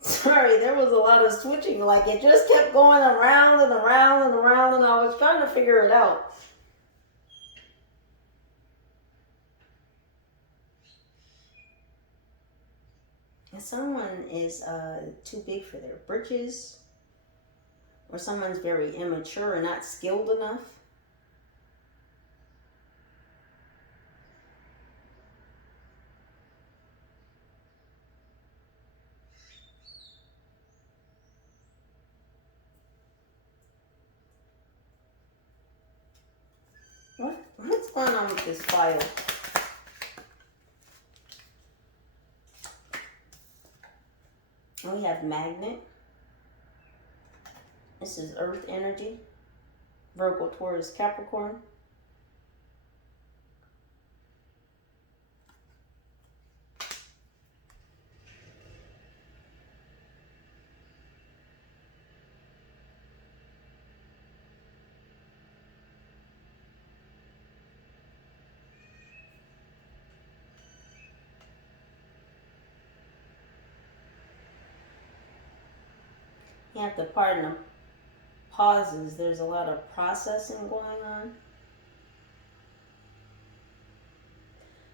Sorry, there was a lot of switching. Like it just kept going around and around and around, and I was trying to figure it out. And someone is too big for their britches, or someone's very immature or not skilled enough. What's going on with this file? We have magnet. This is earth energy. Virgo, Taurus, Capricorn. You have to pardon the pauses. There's a lot of processing going on.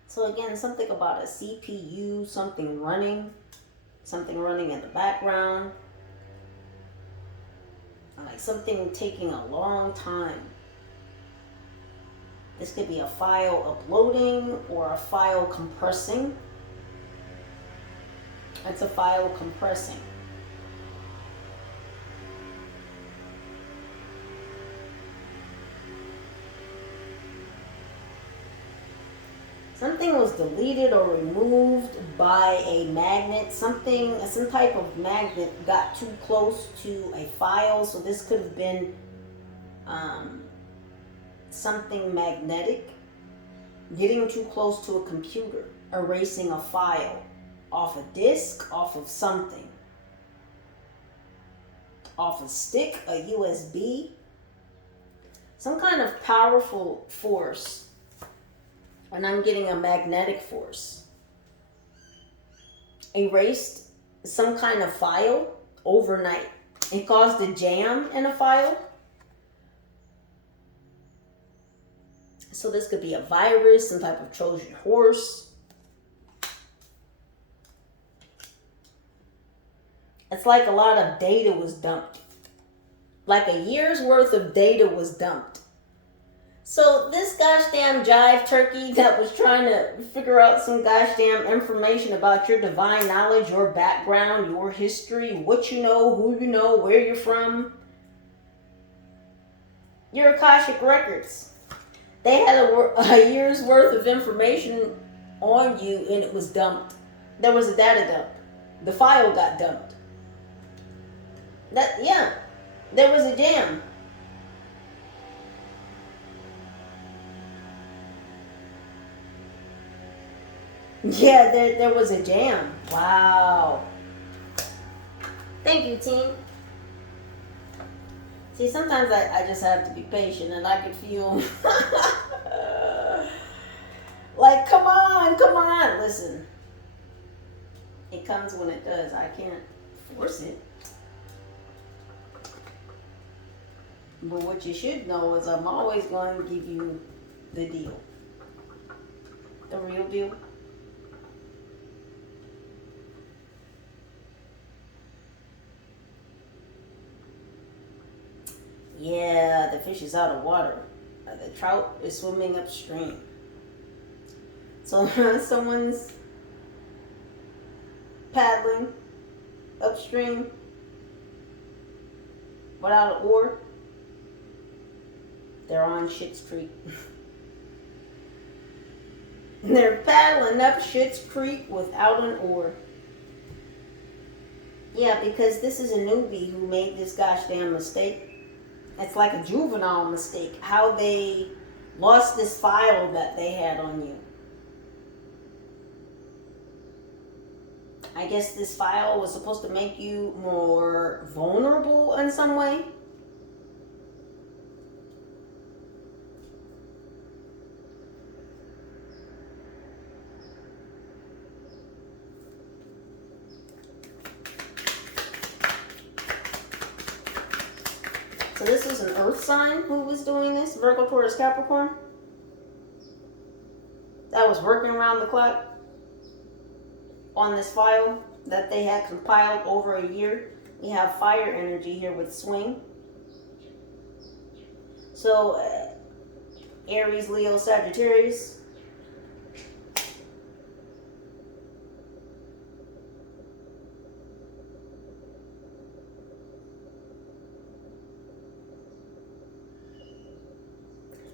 So again, something about a CPU, something running in the background. like something taking a long time. This could be a file uploading or a file compressing. It's a file compressing. Something was deleted or removed by a magnet. Some type of magnet got too close to a file. So this could have been something magnetic getting too close to a computer, erasing a file off a disk, off of something, off a stick, a USB, some kind of powerful force. And I'm getting a magnetic force. Erased some kind of file overnight. It caused a jam in a file. So this could be a virus, some type of Trojan horse. It's like a lot of data was dumped. Like a year's worth of data was dumped. So this gosh damn jive turkey that was trying to figure out some gosh damn information about your divine knowledge, your background, your history, what you know, who you know, where you're from. Your Akashic records. They had a year's worth of information on you and it was dumped. There was a data dump. The file got dumped. There was a jam. Yeah, there was a jam. Wow. Thank you, team. See, sometimes I just have to be patient and I can feel like, come on. Listen, it comes when it does. I can't force it. But what you should know is I'm always going to give you the deal. The real deal. Yeah, the fish is out of water. The trout is swimming upstream. So someone's paddling upstream without an oar. They're on Schitt's Creek. They're paddling up Schitt's Creek without an oar. Yeah, because this is a newbie who made this gosh damn mistake. It's like a juvenile mistake. How they lost this file that they had on you. I guess this file was supposed to make you more vulnerable in some way. So this was an earth sign who was doing this, Virgo, Taurus, Capricorn. That was working around the clock on this file that they had compiled over a year. We have fire energy here with swing. So Aries, Leo, Sagittarius.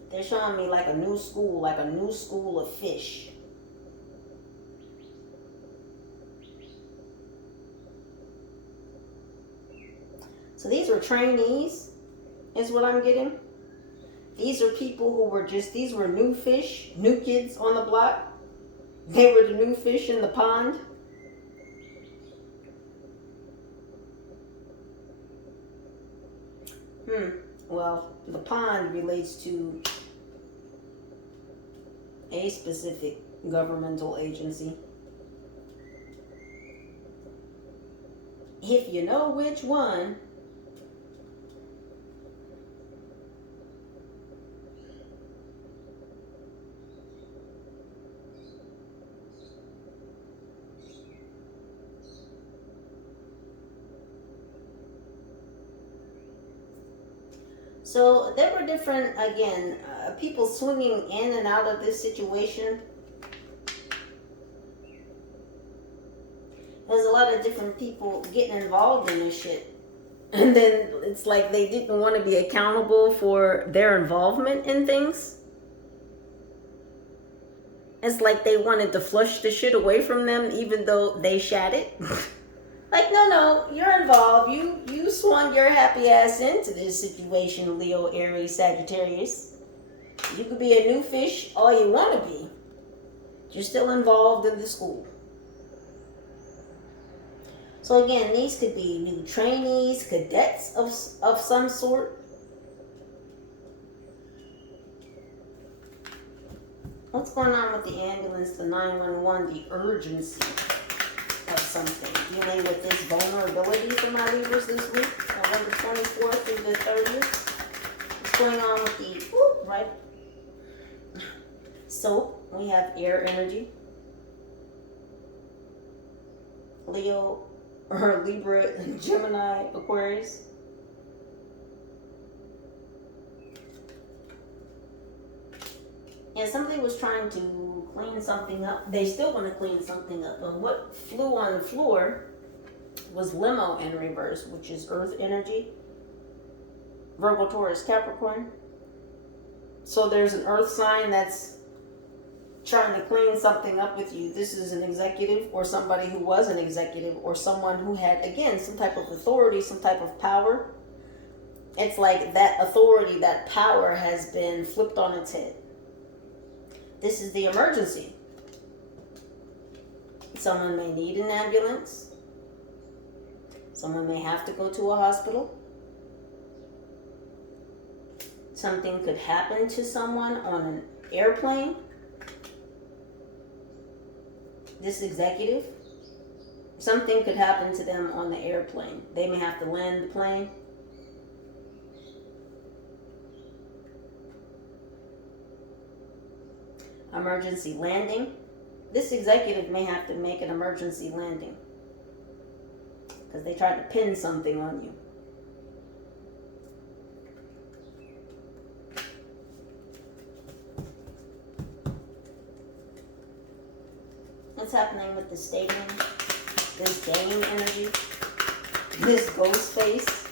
They're showing me like a new school of fish. So these were trainees, is what I'm getting. These are people who were these were new fish, new kids on the block. They were the new fish in the pond. Well, the pond relates to a specific governmental agency. If you know which one. So there were different, again, people swinging in and out of this situation. There's a lot of different people getting involved in this shit. And then it's like they didn't want to be accountable for their involvement in things. It's like they wanted to flush the shit away from them even though they shat it. Like, no, you're involved. You swung your happy ass into this situation, Leo, Aries, Sagittarius. You could be a new fish all you want to be. You're still involved in the school. So again, these could be new trainees, cadets of some sort. What's going on with the ambulance, the 911, the urgency of something? Dealing with this vulnerability for my Libras this week, November 24th through the 30th. What's going on with the, right? So, we have air energy. Leo, or Libra, Gemini, Aquarius. Yeah, somebody was trying to clean something up. They still want to clean something up. And what flew on the floor was limo in reverse, which is earth energy. Virgo, Taurus, Capricorn. So there's an earth sign that's trying to clean something up with you. This is an executive or somebody who was an executive or someone who had, again, some type of authority, some type of power. It's like that authority, that power has been flipped on its head. This is the emergency. Someone may need an ambulance. Someone may have to go to a hospital. Something could happen to someone on an airplane. This executive, something could happen to them on the airplane. They may have to land the plane. Emergency landing. This executive may have to make an emergency landing because they tried to pin something on you. What's happening with the stadium? This game energy, this ghost face.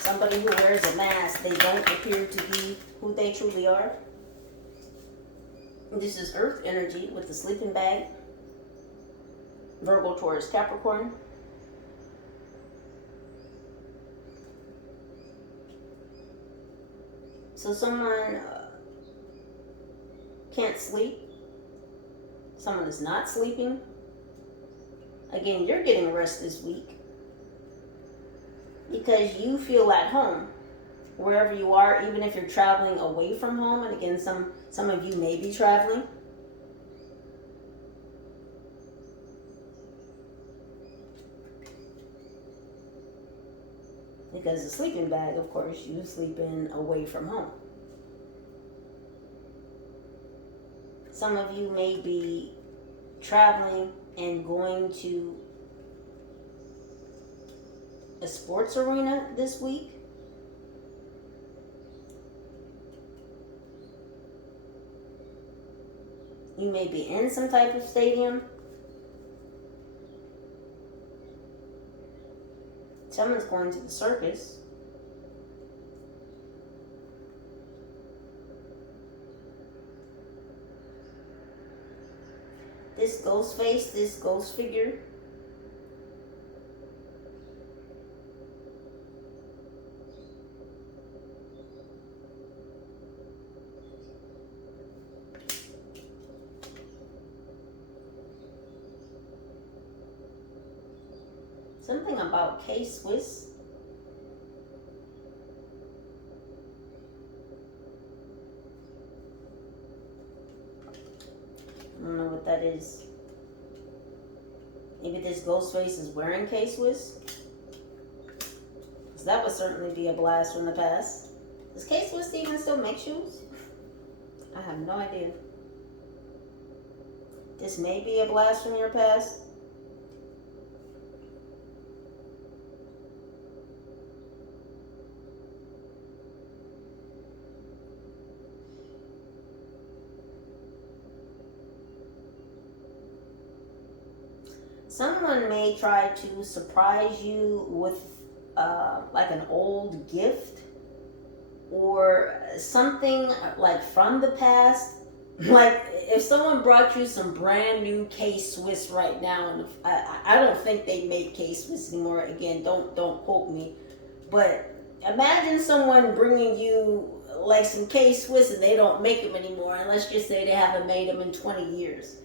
Somebody who wears a mask, they don't appear to be who they truly are. This is earth energy with the sleeping bag. Virgo, Taurus, Capricorn. So someone can't sleep. Someone is not sleeping. Again, you're getting rest this week because you feel at home wherever you are, even if you're traveling away from home. And again, some of you may be traveling. Because the sleeping bag, of course, you sleep in away from home. Some of you may be traveling and going to a sports arena this week. You may be in some type of stadium. Someone's going to the circus. This ghost face, this ghost figure. Something about K-Swiss. I don't know what that is. Maybe this ghost face is wearing K-Swiss. So that would certainly be a blast from the past. Does K-Swiss even still make shoes? I have no idea. This may be a blast from your past. Someone may try to surprise you with like an old gift or something like from the past. Like if someone brought you some brand new K-Swiss right now, and I don't think they make K-Swiss anymore. Again, don't quote me, but imagine someone bringing you like some K-Swiss and they don't make them anymore, and let's just say they haven't made them in 20 years.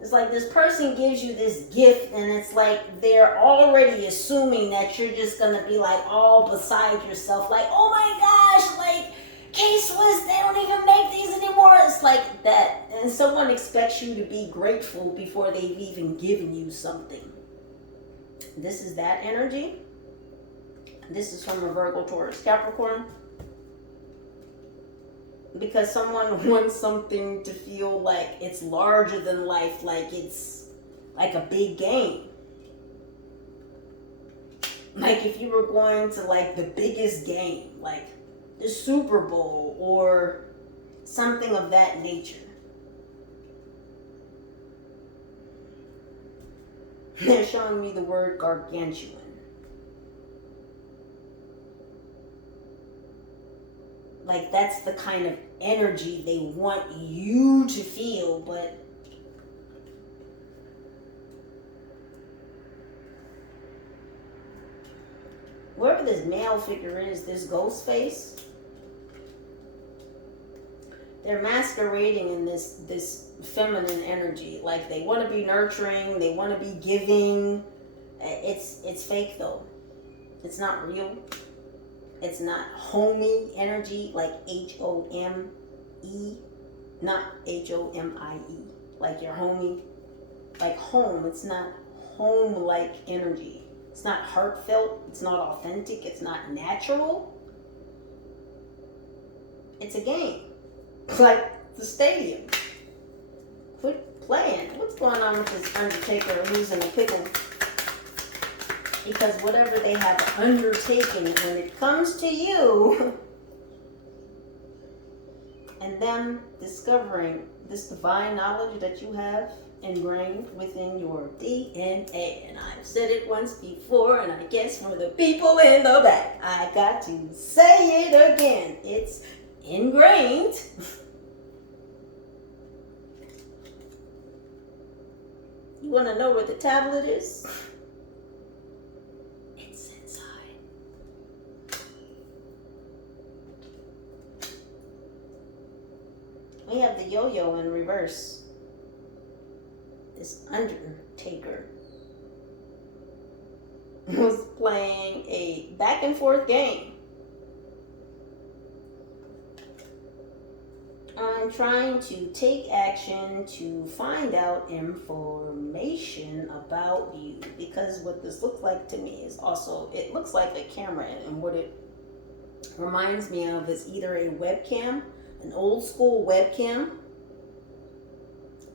It's like this person gives you this gift, and it's like they're already assuming that you're just gonna be like all beside yourself, like, oh my gosh, like K-Swiss, they don't even make these anymore. It's like that, and someone expects you to be grateful before they've even given you something. This is that energy. This is from a Virgo, Taurus, Capricorn. Because someone wants something to feel like it's larger than life, like it's like a big game. Like if you were going to like the biggest game, like the Super Bowl or something of that nature. They're showing me the word gargantuan. Like that's the kind of energy they want you to feel, but whoever this male figure is, this ghost face, they're masquerading in this feminine energy. Like they want to be nurturing, they want to be giving. It's fake though. It's not real. It's not homey energy, like H-O-M-E, not H-O-M-I-E, like your homie, like home. It's not home-like energy. It's not heartfelt. It's not authentic. It's not natural. It's a game. It's like the stadium. Quit playing. What's going on with this Undertaker who's in a pickle? Because whatever they have undertaken, when it comes to you, and them discovering this divine knowledge that you have ingrained within your DNA. And I've said it once before, and I guess for the people in the back, I got to say it again. It's ingrained. You want to know where the tablet is? We have the yo-yo in reverse. This Undertaker was playing a back and forth game. I'm trying to take action to find out information about you, because what this looks like to me is also, it looks like a camera, and what it reminds me of is either a webcam, an old school webcam,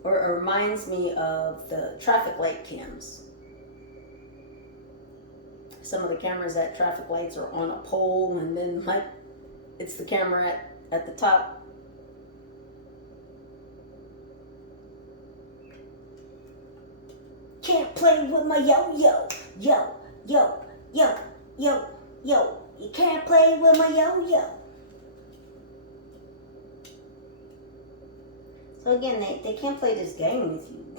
or it reminds me of the traffic light cams. Some of the cameras at traffic lights are on a pole, and then like it's the camera at the top. Can't play with my yo-yo, yo, yo, yo, yo, yo. You can't play with my yo-yo. So again, they can't play this game with you.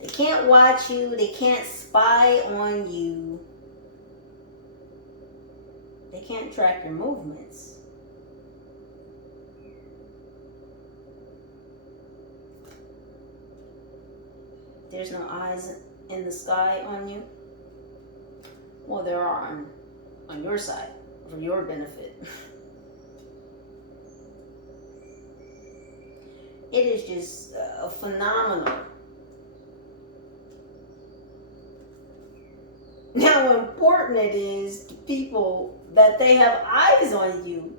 They can't watch you. They can't spy on you. They can't track your movements. There's no eyes in the sky on you. Well, there are on your side for your benefit. It is just phenomenal. How important it is to people that they have eyes on you.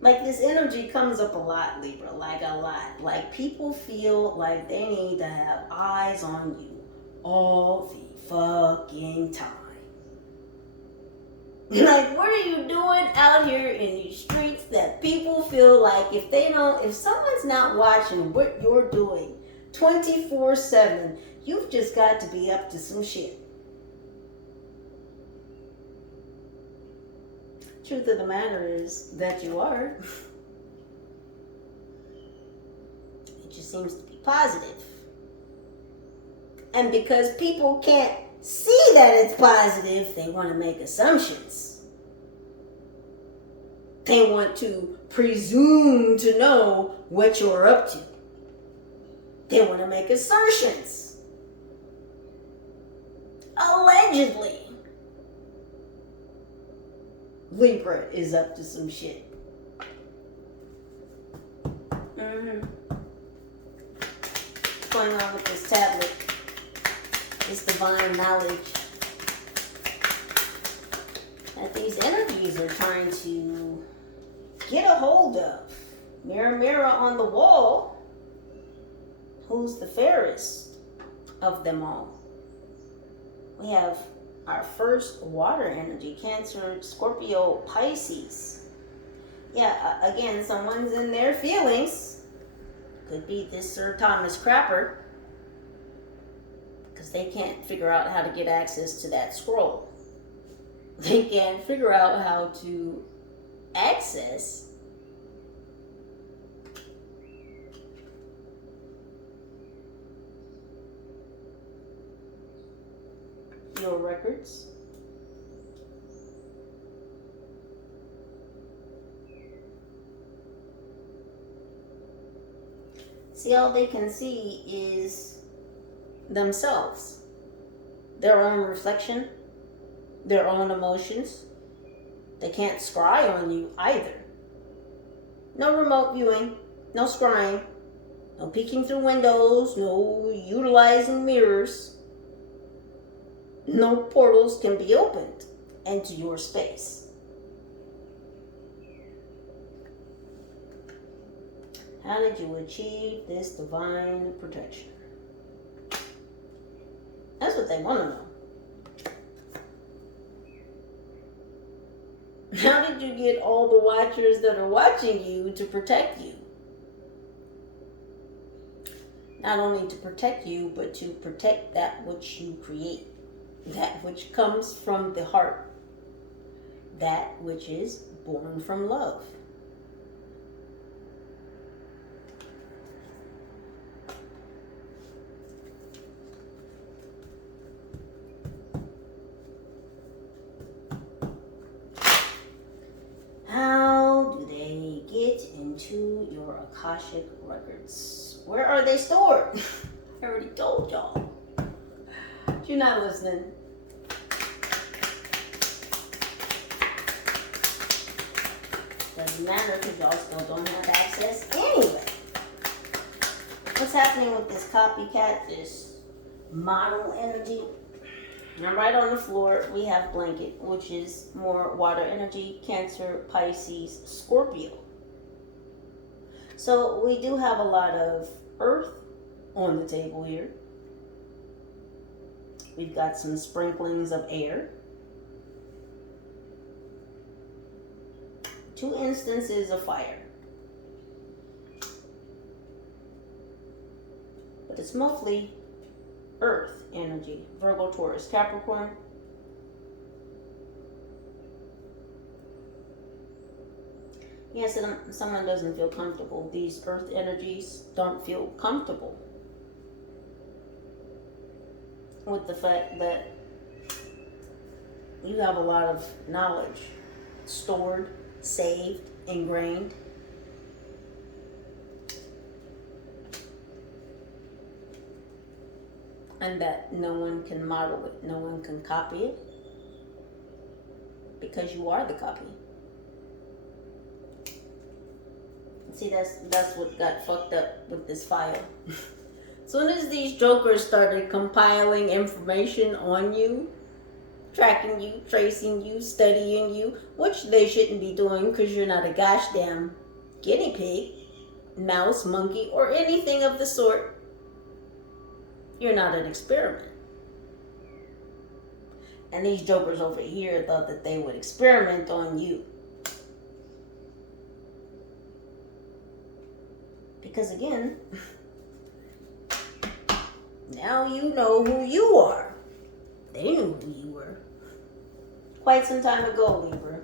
Like this energy comes up a lot, Libra, like a lot. Like people feel like they need to have eyes on you all the fucking time. Like, what are you doing out here in these streets that people feel like if someone's not watching what you're doing, 24/7. You've just got to be up to some shit. Truth of the matter is that you are. It just seems to be positive. And because people can't see that it's positive, they want to make assumptions. They want to presume to know what you're up to. They want to make assertions. Allegedly, Libra is up to some shit. What's going on with this tablet? This divine knowledge that these energies are trying to get a hold of. Mirror, mirror on the wall. Who's the fairest of them all? We have our first water energy, Cancer, Scorpio, Pisces. Yeah, again, someone's in their feelings. Could be this Sir Thomas Crapper. Because they can't figure out how to get access to that scroll. They can't figure out how to access your records. See, all they can see is themselves, their own reflection, their own emotions. They can't scry on you either. No remote viewing, no scrying, no peeking through windows, no utilizing mirrors. No portals can be opened into your space. How did you achieve this divine protection? That's what they want to know. How did you get all the watchers that are watching you to protect you? Not only to protect you, but to protect that which you create. That which comes from the heart. That which is born from love. How do they get into your Akashic records? Where are they stored? I already told y'all. You're not listening. Doesn't matter because y'all still don't have access anyway. What's happening with this copycat, this model energy? Now right on the floor we have blanket, which is more water energy, Cancer, Pisces, Scorpio. So we do have a lot of earth on the table here. We've got some sprinklings of air. 2 instances of fire. But it's mostly earth energy. Virgo, Taurus, Capricorn. Yes, someone doesn't feel comfortable. These earth energies don't feel comfortable with the fact that you have a lot of knowledge stored, saved, ingrained. And that no one can model it, no one can copy it, because you are the copy. See, that's what got fucked up with this file. As soon as these jokers started compiling information on you, tracking you, tracing you, studying you, which they shouldn't be doing because you're not a gosh damn guinea pig, mouse, monkey, or anything of the sort. You're not an experiment. And these jokers over here thought that they would experiment on you. Because again, Now you know who you are. They knew who you were quite some time ago, Libra.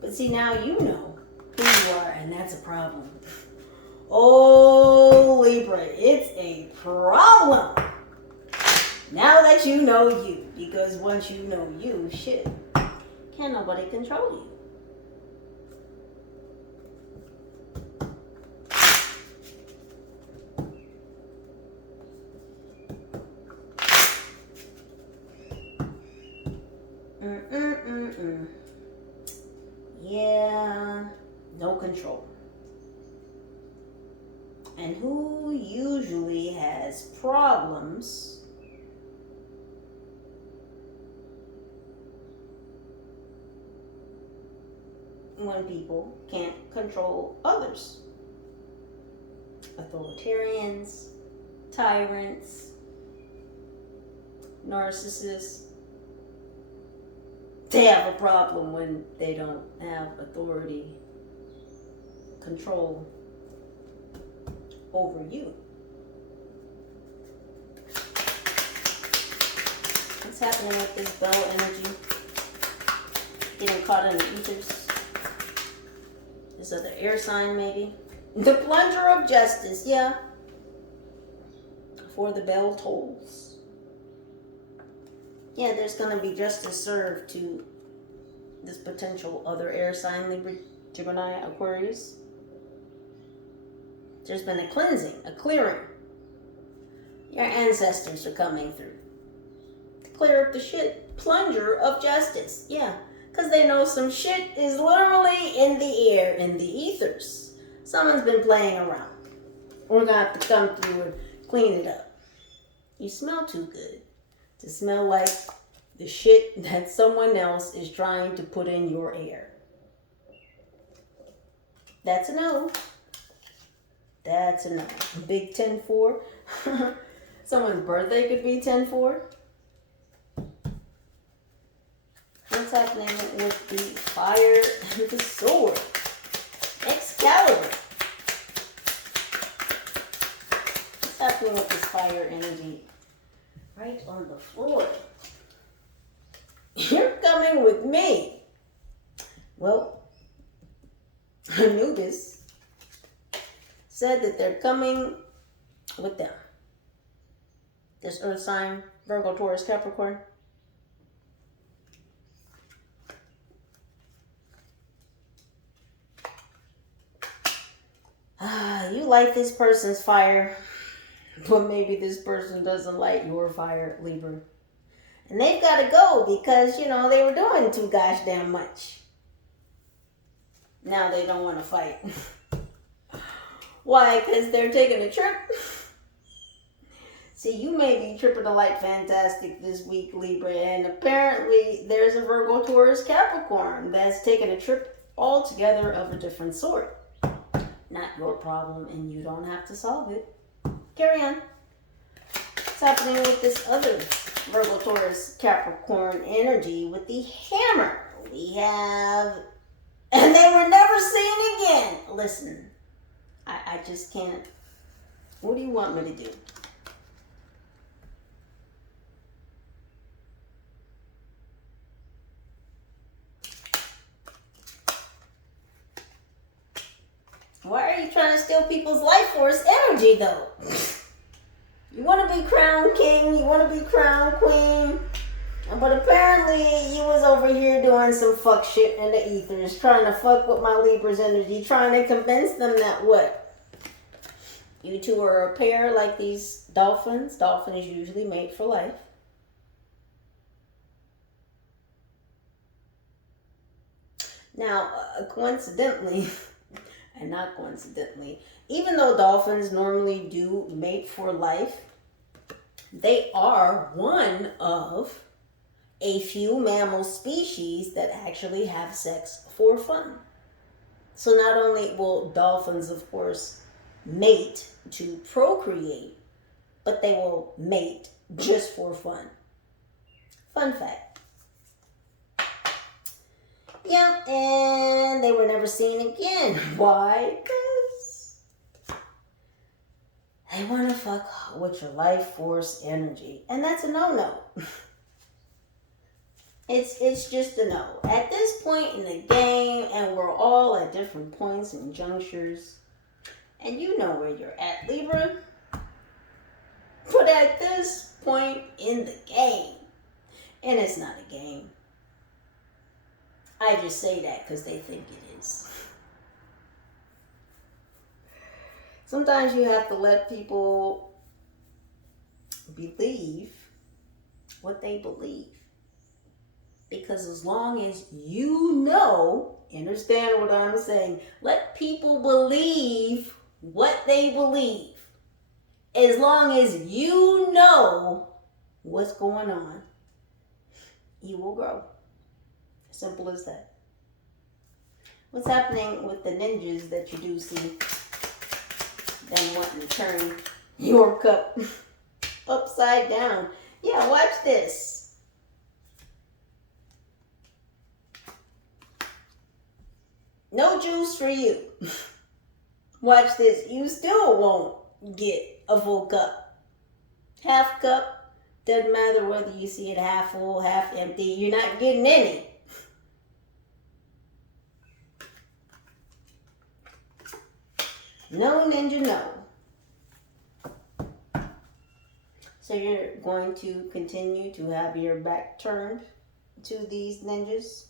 But see, now you know who you are, and that's a problem. Oh, Libra, it's a problem. Now that you know you, because once you know you, shit, can't nobody control you. Yeah, no control. And who usually has problems when people can't control others? Authoritarians, tyrants, narcissists. They have a problem when they don't have authority, control over you. What's happening with this bell energy? Getting caught in the ethers. This other air sign, maybe. The plunger of justice, yeah. For the bell tolls. Yeah, there's going to be justice served to this potential other air sign, Libra, Gemini, Aquarius. There's been a cleansing, a clearing. Your ancestors are coming through to clear up the shit. Plunger of justice, yeah. Because they know some shit is literally in the air, in the ethers. Someone's been playing around. We're going to have to come through and clean it up. You smell too good to smell like the shit that someone else is trying to put in your air. That's a no. That's a no. Big 10-4. Someone's birthday could be 10-4. What's happening with the fire and the sword? Excalibur. What's happening with this fire energy? Right on the floor. You're coming with me. Well, Anubis said that they're coming with them. This earth sign, Virgo, Taurus, Capricorn. You light this person's fire, but maybe this person doesn't light your fire, Libra. And they've got to go because, you know, they were doing too gosh damn much. Now they don't want to fight. Why? Because they're taking a trip. See, you may be tripping to light fantastic this week, Libra, and apparently there's a Virgo, Taurus, Capricorn that's taking a trip altogether of a different sort. Not your problem, and you don't have to solve it. Carry on. What's happening with this other Virgo, Taurus, Capricorn energy with the hammer? We have, and they were never seen again. Listen, I just can't. What do you want me to do? Why are you trying to steal people's life force energy, though? You want to be crowned king, you want to be crowned queen, but apparently you was over here doing some fuck shit in the ethers, trying to fuck with my Libra's energy, trying to convince them that what? You two are a pair like these dolphins. Dolphin is usually made for life. Now, coincidentally, and not coincidentally, even though dolphins normally do mate for life, they are one of a few mammal species that actually have sex for fun. So not only will dolphins, of course, mate to procreate, but they will mate just for fun. Fun fact. Yeah, and they were never seen again. Why? Because They want to fuck with your life force energy. And that's a no-no. It's just a no. At this point in the game, and we're all at different points and junctures, and you know where you're at, Libra. But at this point in the game, and it's not a game, I just say that because they think it is. Sometimes you have to let people believe what they believe. Because as long as you know, understand what I'm saying, let people believe what they believe. As long as you know what's going on, you will grow. Simple as that. What's happening with the ninjas that you do see them wanting to turn your cup upside down? Yeah, watch this. No juice for you. Watch this. You still won't get a full cup. Half cup, doesn't matter whether you see it half full, half empty. You're not getting any. No, ninja, no. So you're going to continue to have your back turned to these ninjas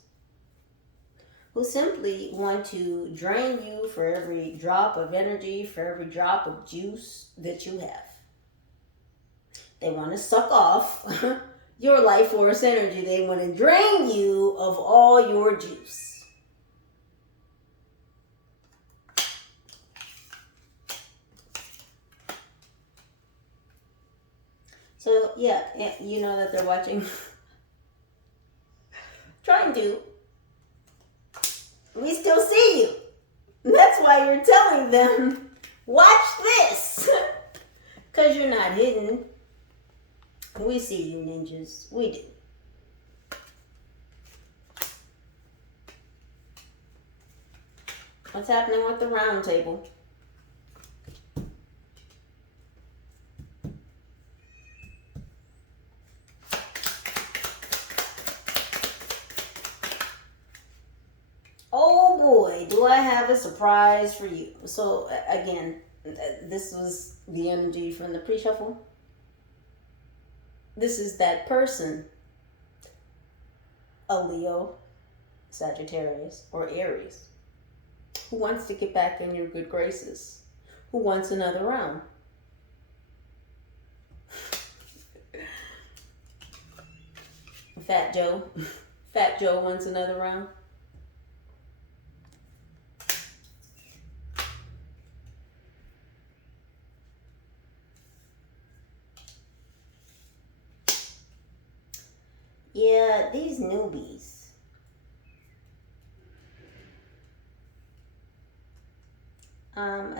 who simply want to drain you for every drop of energy, for every drop of juice that you have. They want to suck off your life force energy. They want to drain you of all your juice. So, yeah, you know that they're watching. Trying to. We still see you. That's why you're telling them, watch this. Because you're not hidden. We see you, ninjas. We do. What's happening with the round table? Oh boy, do I have a surprise for you. So again, this was the energy from the pre-shuffle. This is that person, a Leo, Sagittarius, or Aries, who wants to get back in your good graces, who wants another round. Fat Joe wants another round. Yeah, these newbies.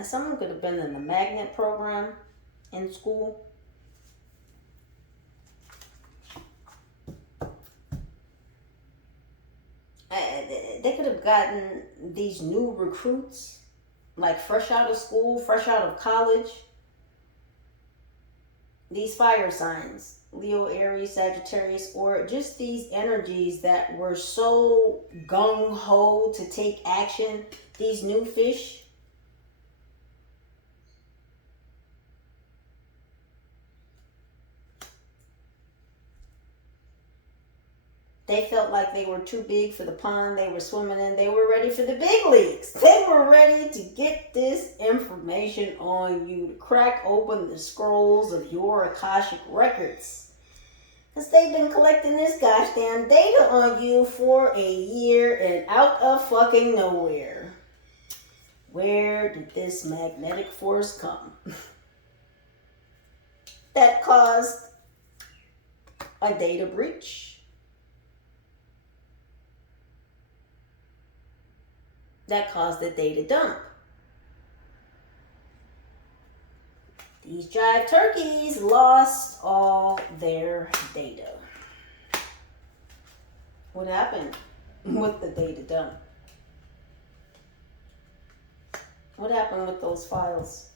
Someone could have been in the magnet program in school. They could have gotten these new recruits, like fresh out of school, fresh out of college. These fire signs, Leo, Aries, Sagittarius, or just these energies that were so gung-ho to take action, these new fish. They felt like they were too big for the pond they were swimming in. They were ready for the big leagues. They were ready to get this information on you, to crack open the scrolls of your Akashic records. Because they've been collecting this gosh damn data on you for a year and out of fucking nowhere. Where did this magnetic force come? That caused a data breach. That caused the data dump. These jive turkeys lost all their data. What happened with the data dump? What happened with those files?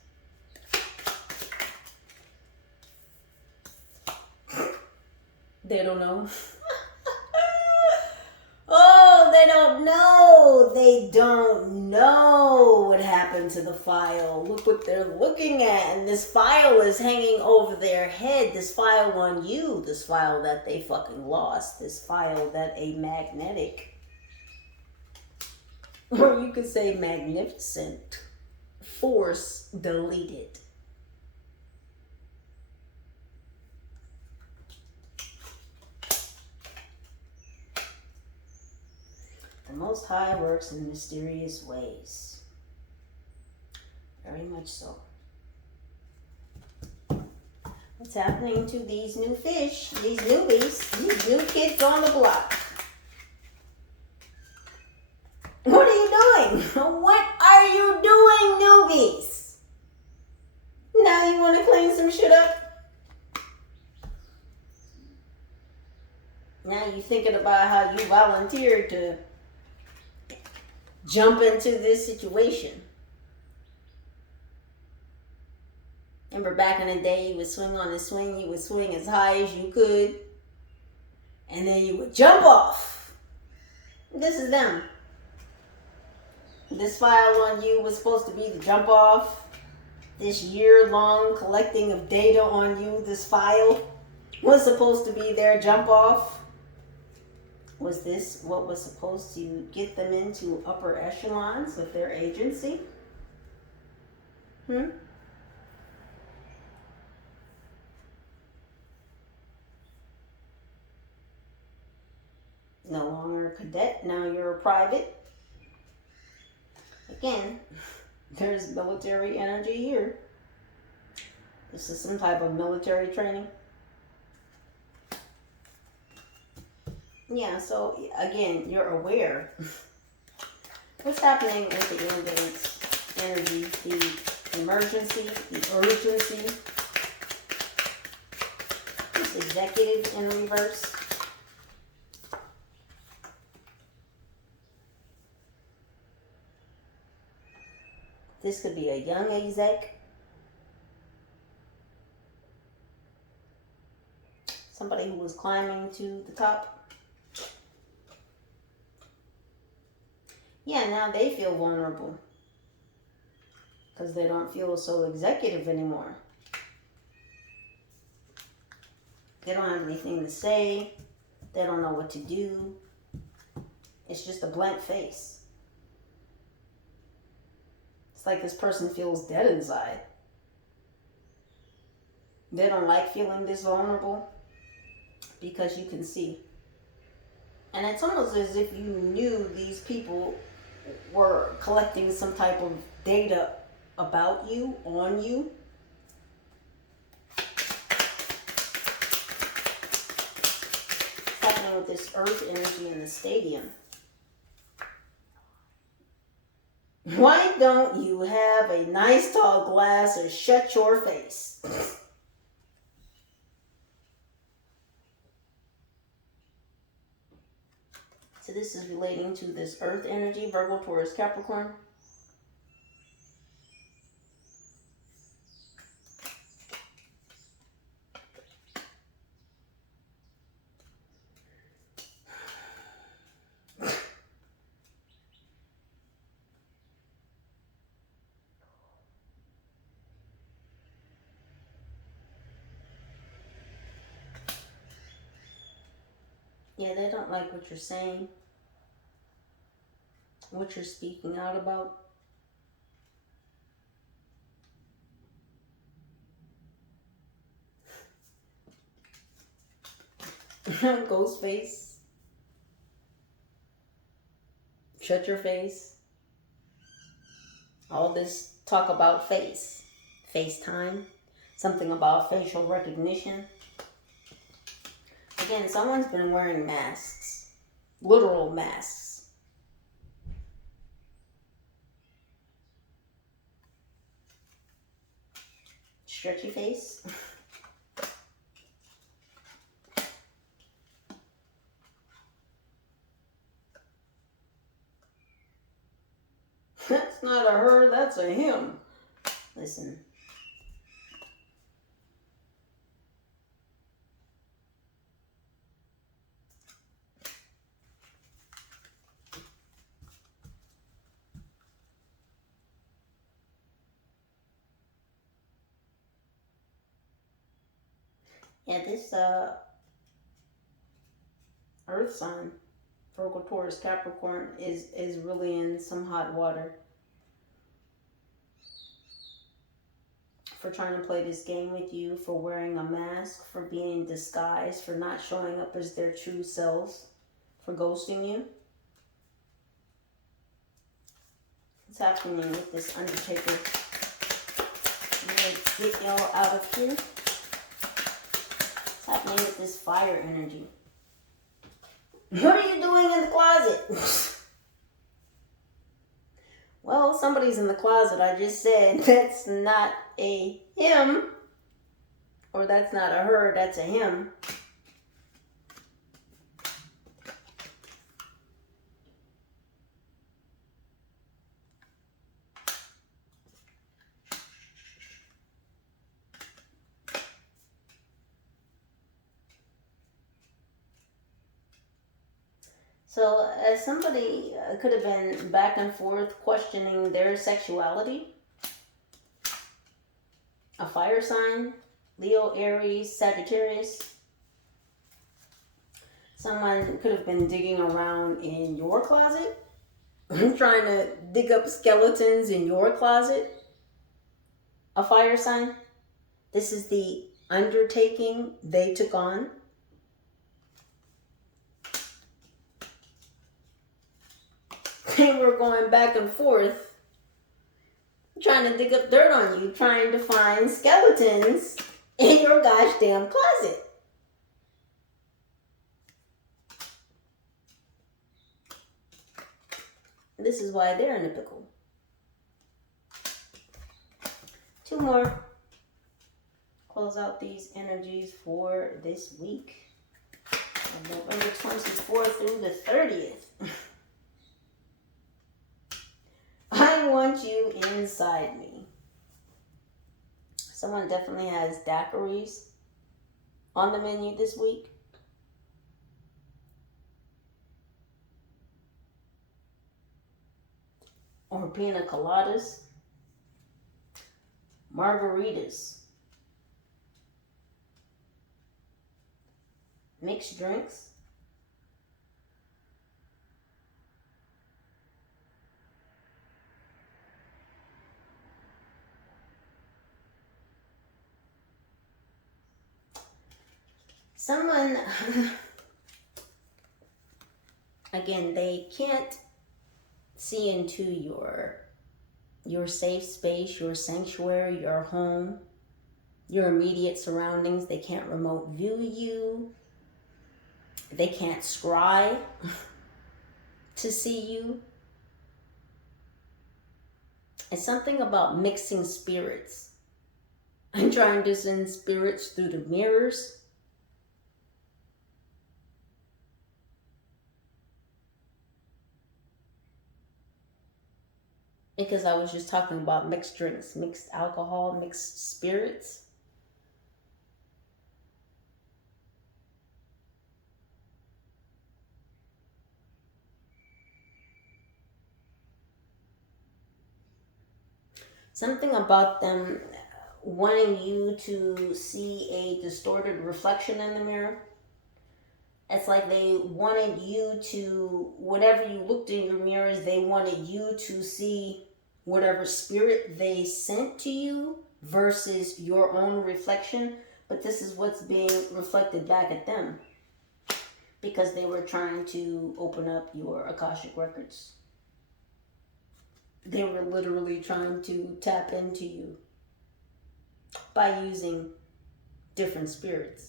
They don't know. Oh, they don't know. They don't know what happened to the file. Look what they're looking at. And this file is hanging over their head. This file on you. This file that they fucking lost. This file that a magnetic, or you could say magnificent, force deleted. The Most High works in mysterious ways. Very much so. What's happening to these new fish, these newbies, these new kids on the block? What are you doing? What are you doing, newbies? Now you want to clean some shit up? Now you're thinking about how you volunteered to jump into this situation. Remember back in the day, you would swing on the swing, you would swing as high as you could, and then you would jump off. This is them. This file on you was supposed to be the jump off. This year-long collecting of data on you, this file was supposed to be their jump off. Was this what was supposed to get them into upper echelons of their agency? No longer a cadet, now you're a private. Again, there's military energy here. This is some type of military training. Yeah, so again, you're aware. What's happening with the ambulance energy, the emergency, the urgency, this executive in reverse. This could be a young exec. Somebody who was climbing to the top. Yeah, now they feel vulnerable because they don't feel so executive anymore. They don't have anything to say. They don't know what to do. It's just a blank face. It's like this person feels dead inside. They don't like feeling this vulnerable because you can see. And it's almost as if you knew these people were collecting some type of data about you, on you. What's happening with this earth energy in the stadium? Why don't you have a nice tall glass or shut your face? So this is relating to this earth energy, Virgo, Taurus, Capricorn. Yeah, they don't like what you're saying, what you're speaking out about. Ghost face. Shut your face. All this talk about face. FaceTime. Something about facial recognition. Again, someone's been wearing masks. Literal masks. Stretchy face. That's not a her, that's a him. Listen. Yeah, this Earth sign, Virgo, Taurus, Capricorn, is really in some hot water for trying to play this game with you, for wearing a mask, for being disguised, for not showing up as their true selves, for ghosting you. What's happening with this Undertaker? I'm gonna get y'all out of here. What's happening with this fire energy? What are you doing in the closet? Well, somebody's in the closet. I just said that's not a him, or that's not a her, that's a him. So somebody could have been back and forth questioning their sexuality. A fire sign, Leo, Aries, Sagittarius. Someone could have been digging around in your closet, trying to dig up skeletons in your closet. A fire sign. This is the undertaking they took on. They were going back and forth, trying to dig up dirt on you, trying to find skeletons in your gosh damn closet. This is why they're in a pickle. Two more. Close out these energies for this week. November 24th through the 30th. I want you inside me. Someone definitely has daiquiris on the menu this week. Or pina coladas, margaritas, mixed drinks. Someone, again, they can't see into your safe space, your sanctuary, your home, your immediate surroundings. They can't remote view you. They can't scry to see you. It's something about mixing spirits. I'm trying to send spirits through the mirrors. Because I was just talking about mixed drinks, mixed alcohol, mixed spirits. Something about them wanting you to see a distorted reflection in the mirror. It's like they wanted you to, whatever you looked in your mirrors, they wanted you to see whatever spirit they sent to you versus your own reflection. But this is what's being reflected back at them because they were trying to open up your Akashic records. They were literally trying to tap into you by using different spirits.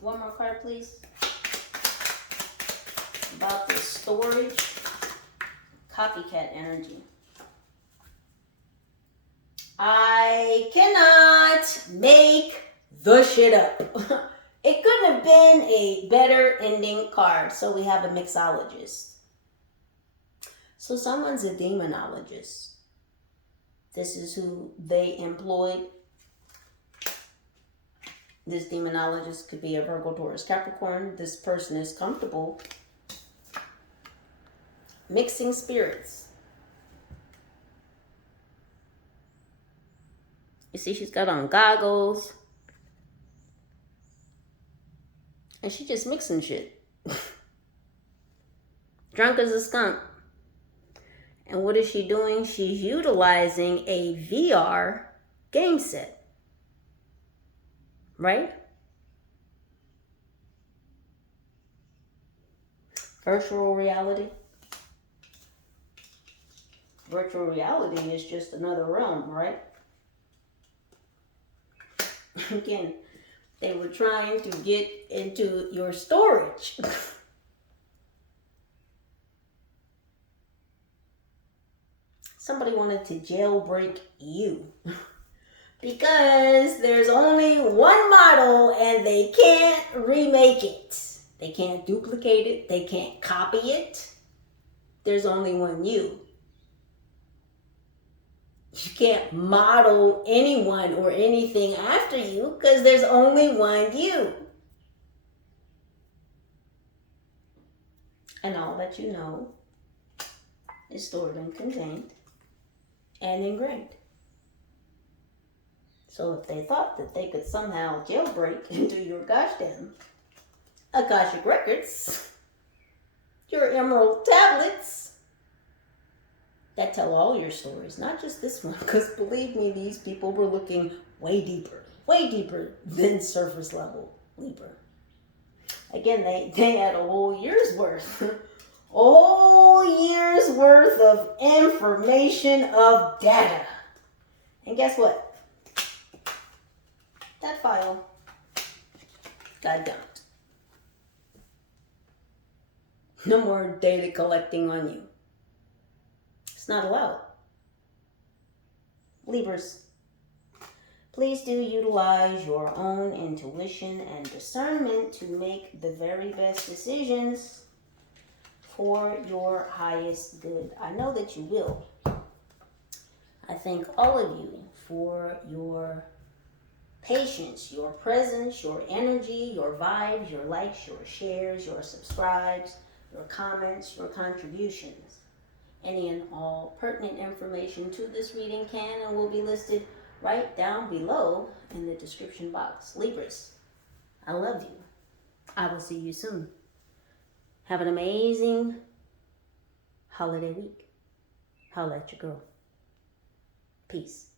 One more card, please. About the storage, copycat energy. I cannot make the shit up. It couldn't have been a better ending card. So we have a mixologist. So someone's a demonologist. This is who they employed. This demonologist could be a Virgo, Taurus, Capricorn. This person is comfortable mixing spirits. You see, she's got on goggles. And she just mixing shit. Drunk as a skunk. And what is she doing? She's utilizing a VR game set. Right? Virtual reality. Virtual reality is just another realm, right? Again, they were trying to get into your storage. Somebody wanted to jailbreak you. Because there's only one model and they can't remake it. They can't duplicate it. They can't copy it. There's only one you. You can't model anyone or anything after you because there's only one you. And all that you know is stored and contained and ingrained. So if they thought that they could somehow jailbreak into your goddamn Akashic records, your emerald tablets, that tell all your stories, not just this one, because believe me, these people were looking way deeper than surface level Libra. Again, they had a whole year's worth, of information, of data. And guess what? That file got dumped. No more data collecting on you. It's not allowed. Libras, please do utilize your own intuition and discernment to make the very best decisions for your highest good. I know that you will. I thank all of you for your patience, your presence, your energy, your vibes, your likes, your shares, your subscribes, your comments, your contributions. Any and all pertinent information to this reading can and will be listed right down below in the description box. Libras, I love you. I will see you soon. Have an amazing holiday week. Holla at your girl. Peace.